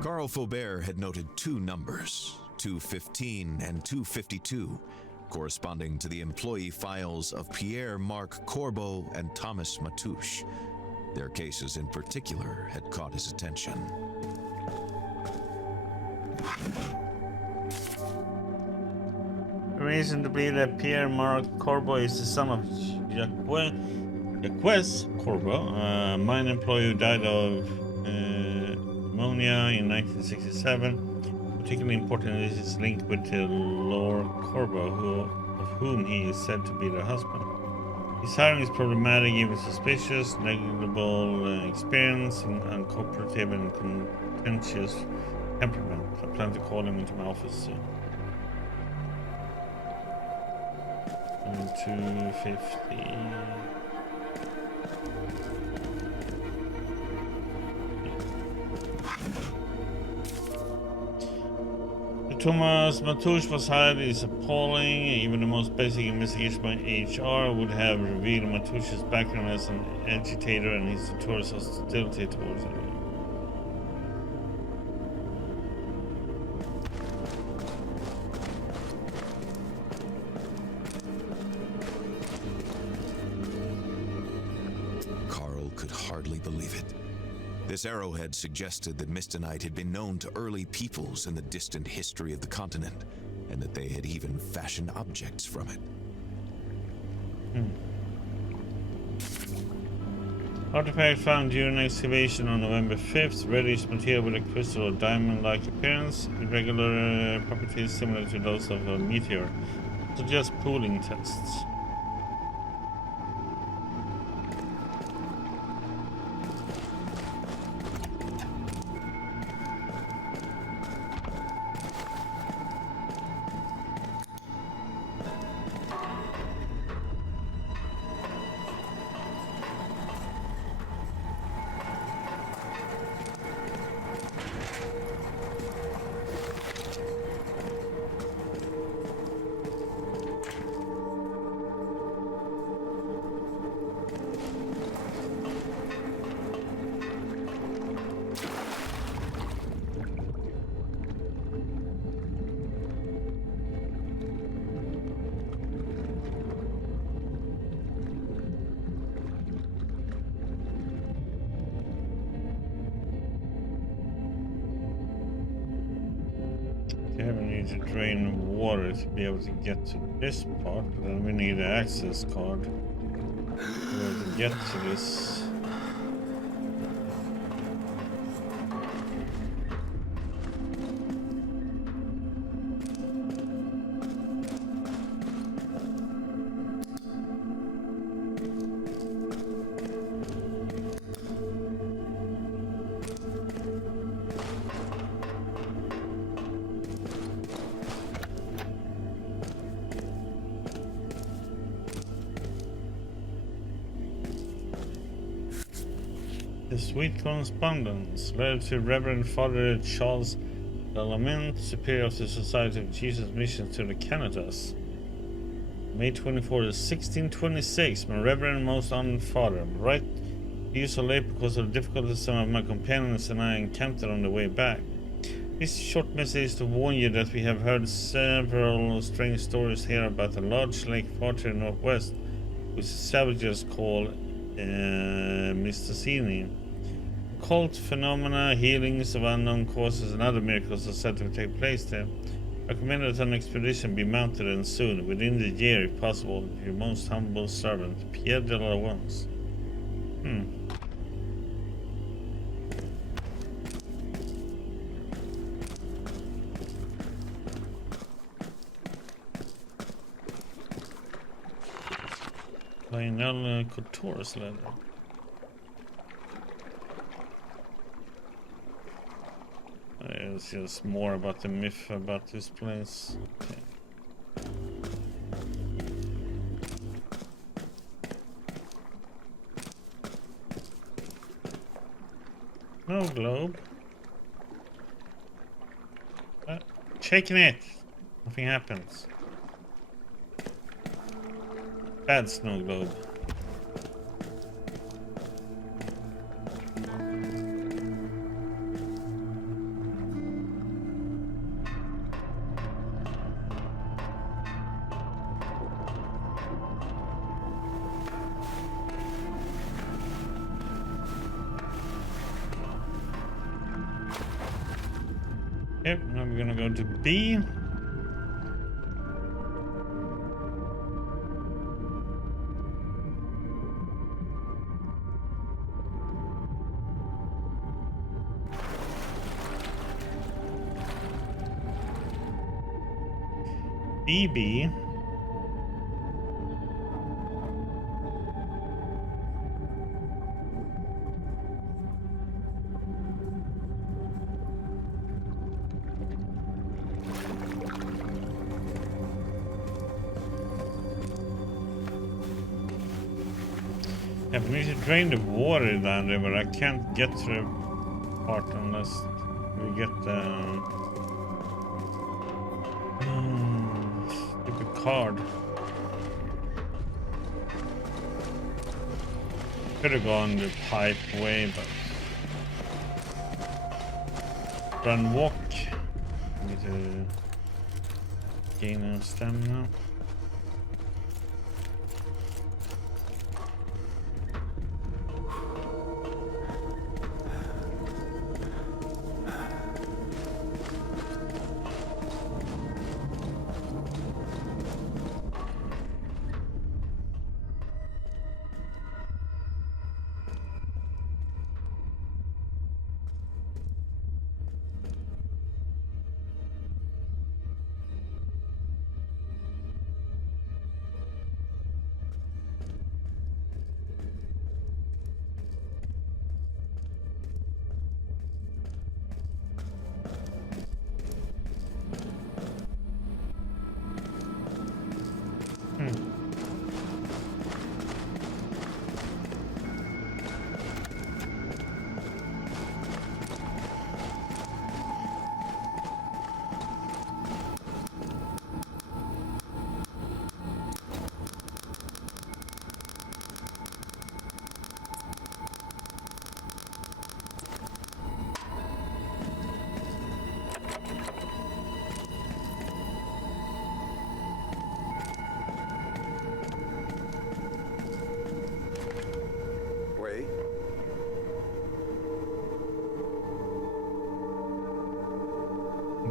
Carl Faubert had noted two numbers, 215 and 252, corresponding to the employee files of Pierre-Marc Corbeau and Thomas Matouche. Their cases in particular had caught his attention. Reason to believe that Pierre-Marc Corbeau is the son of Jacques Corbeau, a mine employee who died of pneumonia in 1967. Particularly important is his link with Laure Corbeau, of whom he is said to be their husband. His hiring is problematic, even suspicious, negligible experience, and uncooperative and contentious temperament. I plan to call him into my office soon. 250. Thomas Matouche was hired is appalling. Even the most basic investigation by HR would have revealed Matouche's background as an agitator and his notorious hostility towards it. This arrowhead suggested that Mistonite had been known to early peoples in the distant history of the continent, and that they had even fashioned objects from it. Artifact found during excavation on November 5th, reddish material with a crystal or diamond-like appearance, irregular properties similar to those of a meteor. So just pooling tests. Okay, we need to drain water to be able to get to this part, but then we need an access card to be able to get to this. The sweet correspondence led to Reverend Father Charles Lallement, Superior of the Society of Jesus Mission to the Canadas. May 24, 1626, my Reverend Most Honored Father, write to you so late because of the difficulties some of my companions and I encountered on the way back. This short message is to warn you that we have heard several strange stories here about a large lake far to the northwest, which the savages call Mystacini. Occult phenomena, healings of unknown causes, and other miracles are said to take place there. Recommend that an expedition be mounted and soon, within the year if possible, your most humble servant, Pierre de la Once. Lionel Couture's letter. It's just more about the myth about this place. Okay. No globe. Shaking it. Nothing happens. Bad snow globe. Yep, now we're gonna go to B. BB. Yeah, we need to drain the water down there, but I can't get to the part unless we get the stupid card. Could have gone the pipe way, but run walk. Need to gain our stamina.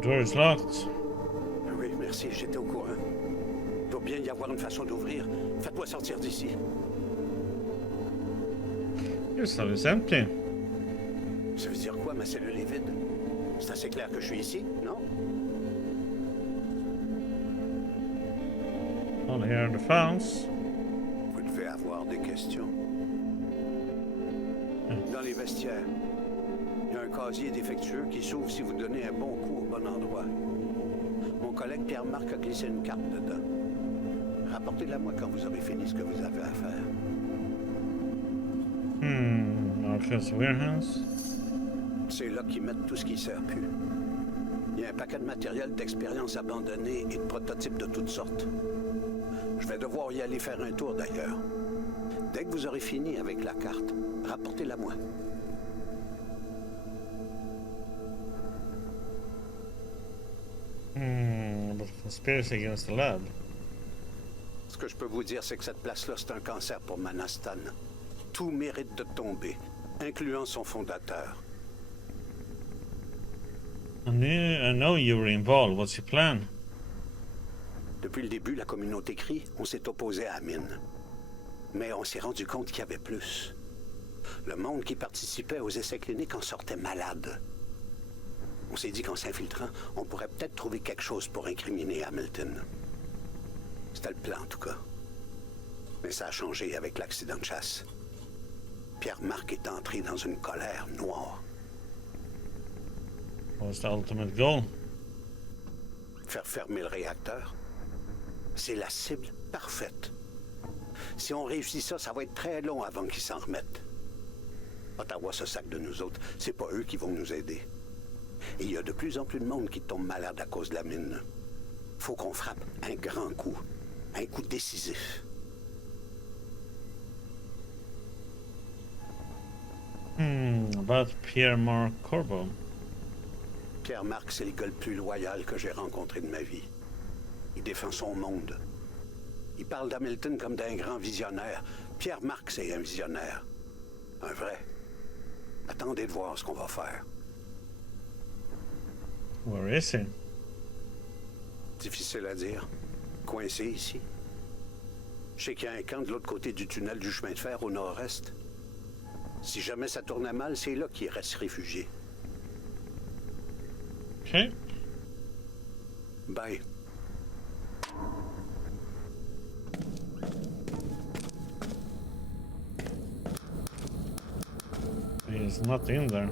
Door is locked. merci, j'étais au courant. Il doit bien y avoir une façon d'ouvrir. Faites-moi sortir d'ici. Your cell is empty. Ça veut dire quoi, ma cellule est vide? C'est assez clair que je suis ici, non? Well, here are the files. Vous devez avoir des questions. Dans les vestiaires, il y a un casier défectueux qui s'ouvre si vous donnez un bon coup au bon endroit. Mon collègue Pierre-Marc a glissé une carte dedans. Rapportez-la moi quand vous aurez fini ce que vous avez à faire. Office warehouse. C'est là qu'ils mettent tout ce qui sert plus. Il y a un paquet de matériel d'expérience abandonné et de prototypes de toutes sortes. Je vais devoir y aller faire un tour d'ailleurs. Dès que vous aurez fini avec la carte, rapportez-la moi. But conspiracy against the lab. Ce que je peux vous dire, c'est que cette place-là, c'est un cancer pour Manastan. Tout mérite de tomber, incluant son fondateur. I know you were involved. What's your plan? Depuis le début, la communauté crie, on s'est opposé à la mine. Mais on s'est rendu compte qu'il y avait plus. Le monde qui participait aux essais cliniques en sortait malade. On s'est dit qu'en s'infiltrant, on pourrait peut-être trouver quelque chose pour incriminer Hamilton. C'était le plan, en tout cas. Mais ça a changé avec l'accident de chasse. Pierre-Marc est entré dans une colère noire. What's the ultimate goal? Faire fermer le réacteur. C'est la cible parfaite. Si on réussit ça, ça va être très long avant qu'ils s'en remettent. Ottawa se sac de nous autres. C'est pas eux qui vont nous aider. Et il y a de plus en plus de monde qui tombe malade à cause de la mine. Faut qu'on frappe un grand coup. Un coup décisif. About Pierre-Marc Corbeau. Pierre-Marc, c'est le gars le plus loyal que j'ai rencontré de ma vie. Il défend son monde. Il parle d'Hamilton comme d'un grand visionnaire. Pierre-Marc, c'est un visionnaire. Un vrai. Attendez de voir ce qu'on va faire. Where is he? Difficile à dire. Coincé ici. Je sais qu'il y a un camp de l'autre côté du tunnel du chemin de fer au nord-est. Si jamais ça tournait mal, c'est là qu'il reste réfugié. Okay. Bye. He's not in there.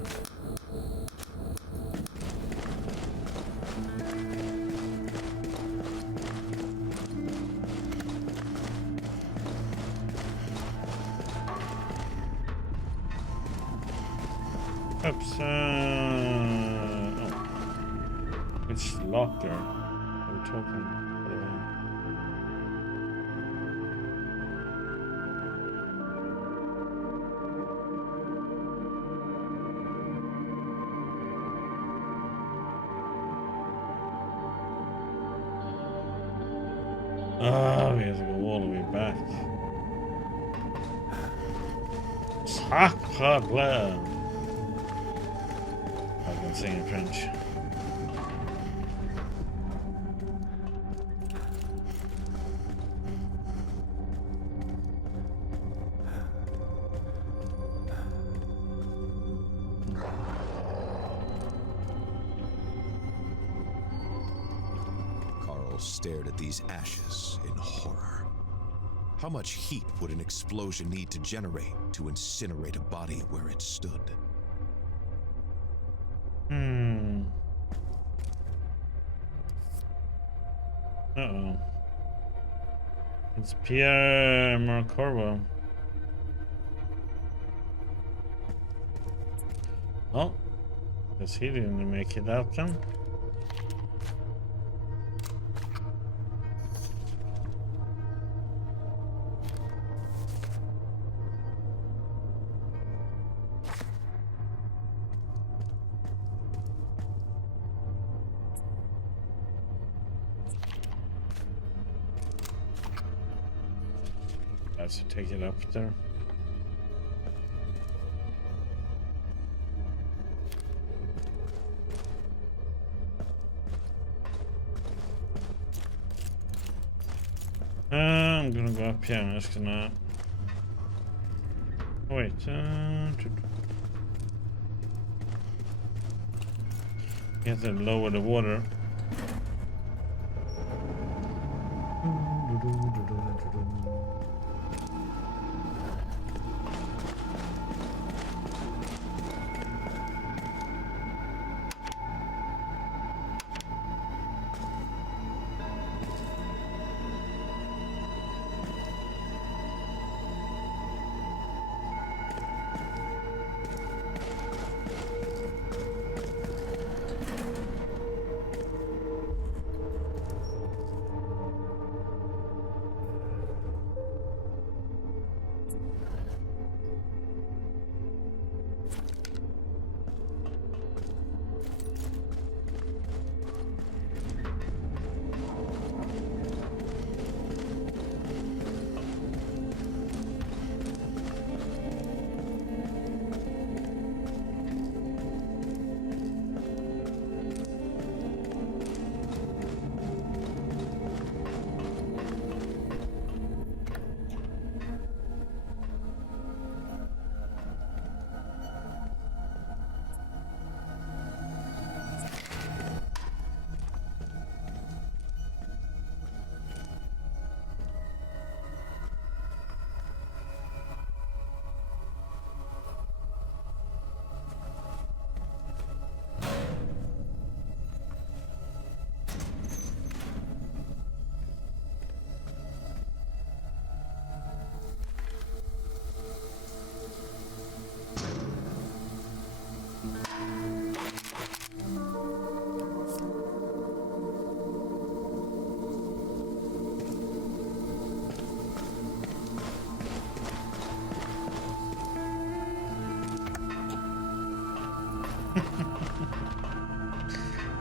Oops. Oh. Which locker are we talking about? Oh, we have to go all the way back. Sacre bleu. I can sing in French. Carl stared at these ashes in horror. How much heat would an explosion need to generate to incinerate a body where it stood? Uh-oh. It's Pierre-Marc Corbeau. Oh. Guess he didn't make it out then. Let's take it up there. I'm gonna go up here. I'm just gonna wait. Get to lower the water.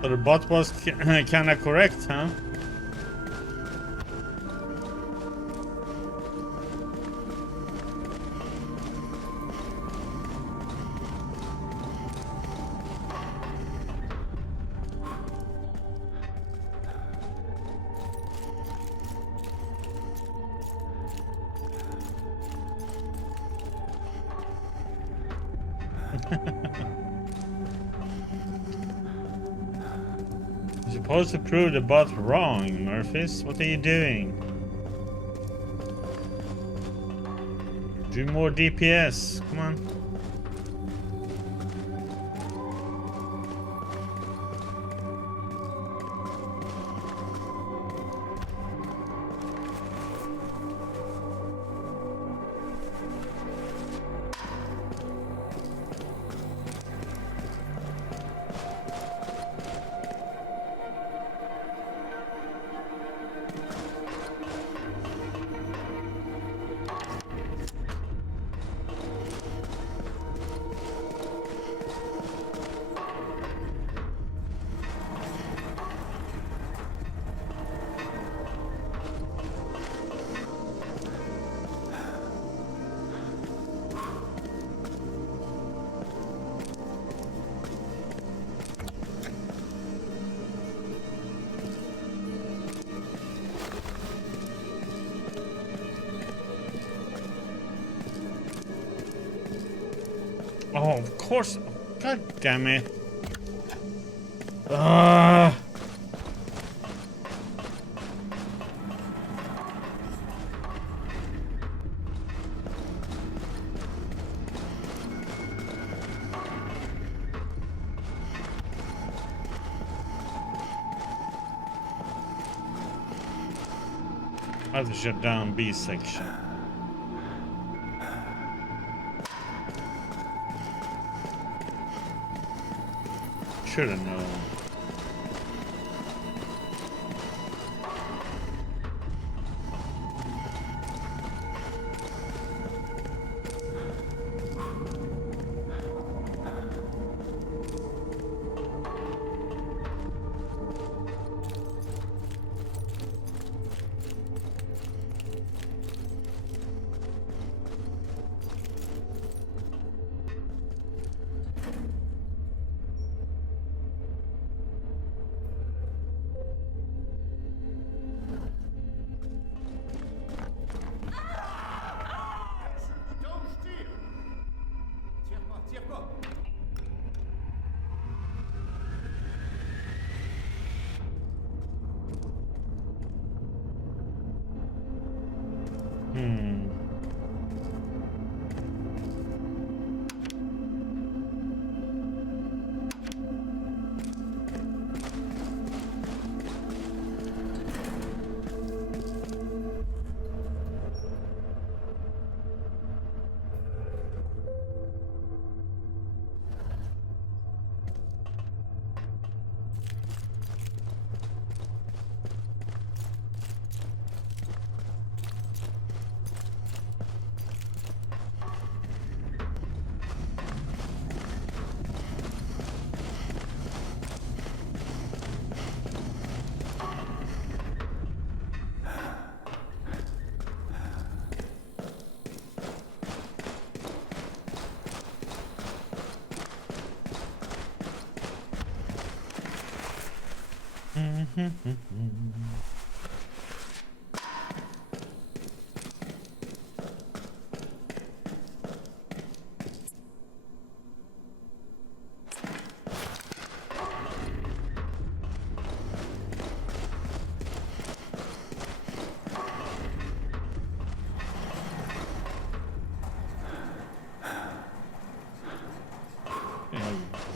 So the bot was kinda correct, huh? You're supposed to prove the bot wrong, Murphys. What are you doing? Do more DPS. Come on. Oh, of course. God damn it. I have to shut down B section. Should have known.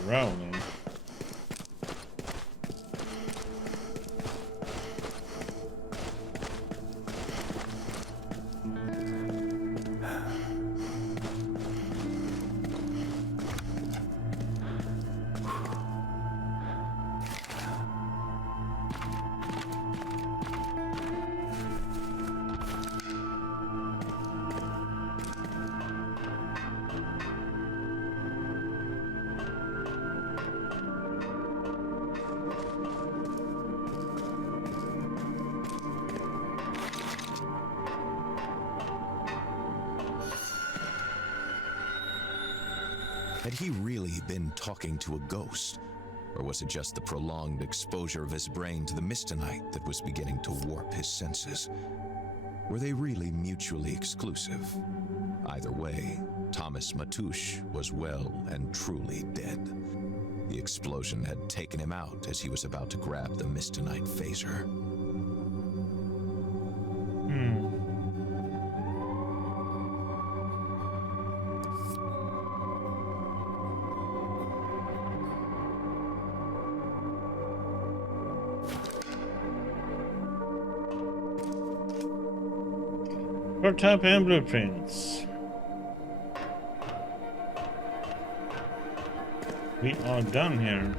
Rolling. Had he really been talking to a ghost? Or was it just the prolonged exposure of his brain to the mistonite that was beginning to warp his senses? Were they really mutually exclusive? Either way, Thomas Matouche was well and truly dead. The explosion had taken him out as he was about to grab the mistonite phaser. Prototype and blueprints. We are done here.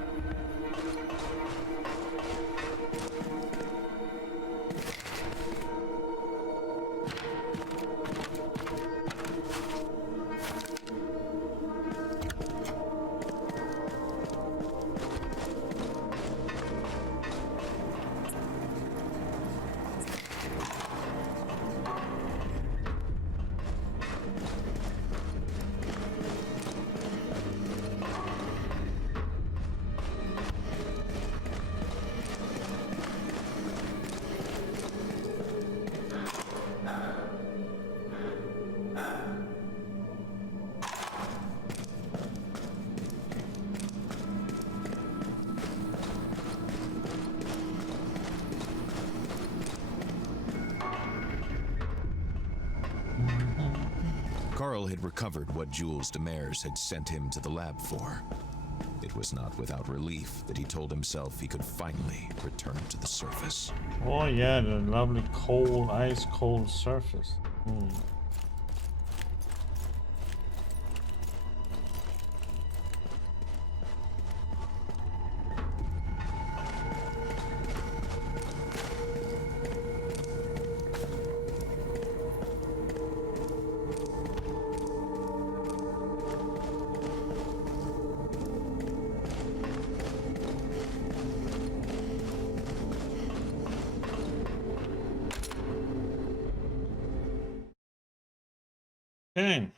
Carl had recovered what Jules Demers had sent him to the lab for. It was not without relief that he told himself he could finally return to the surface. Oh yeah, the lovely cold, ice cold surface. Okay.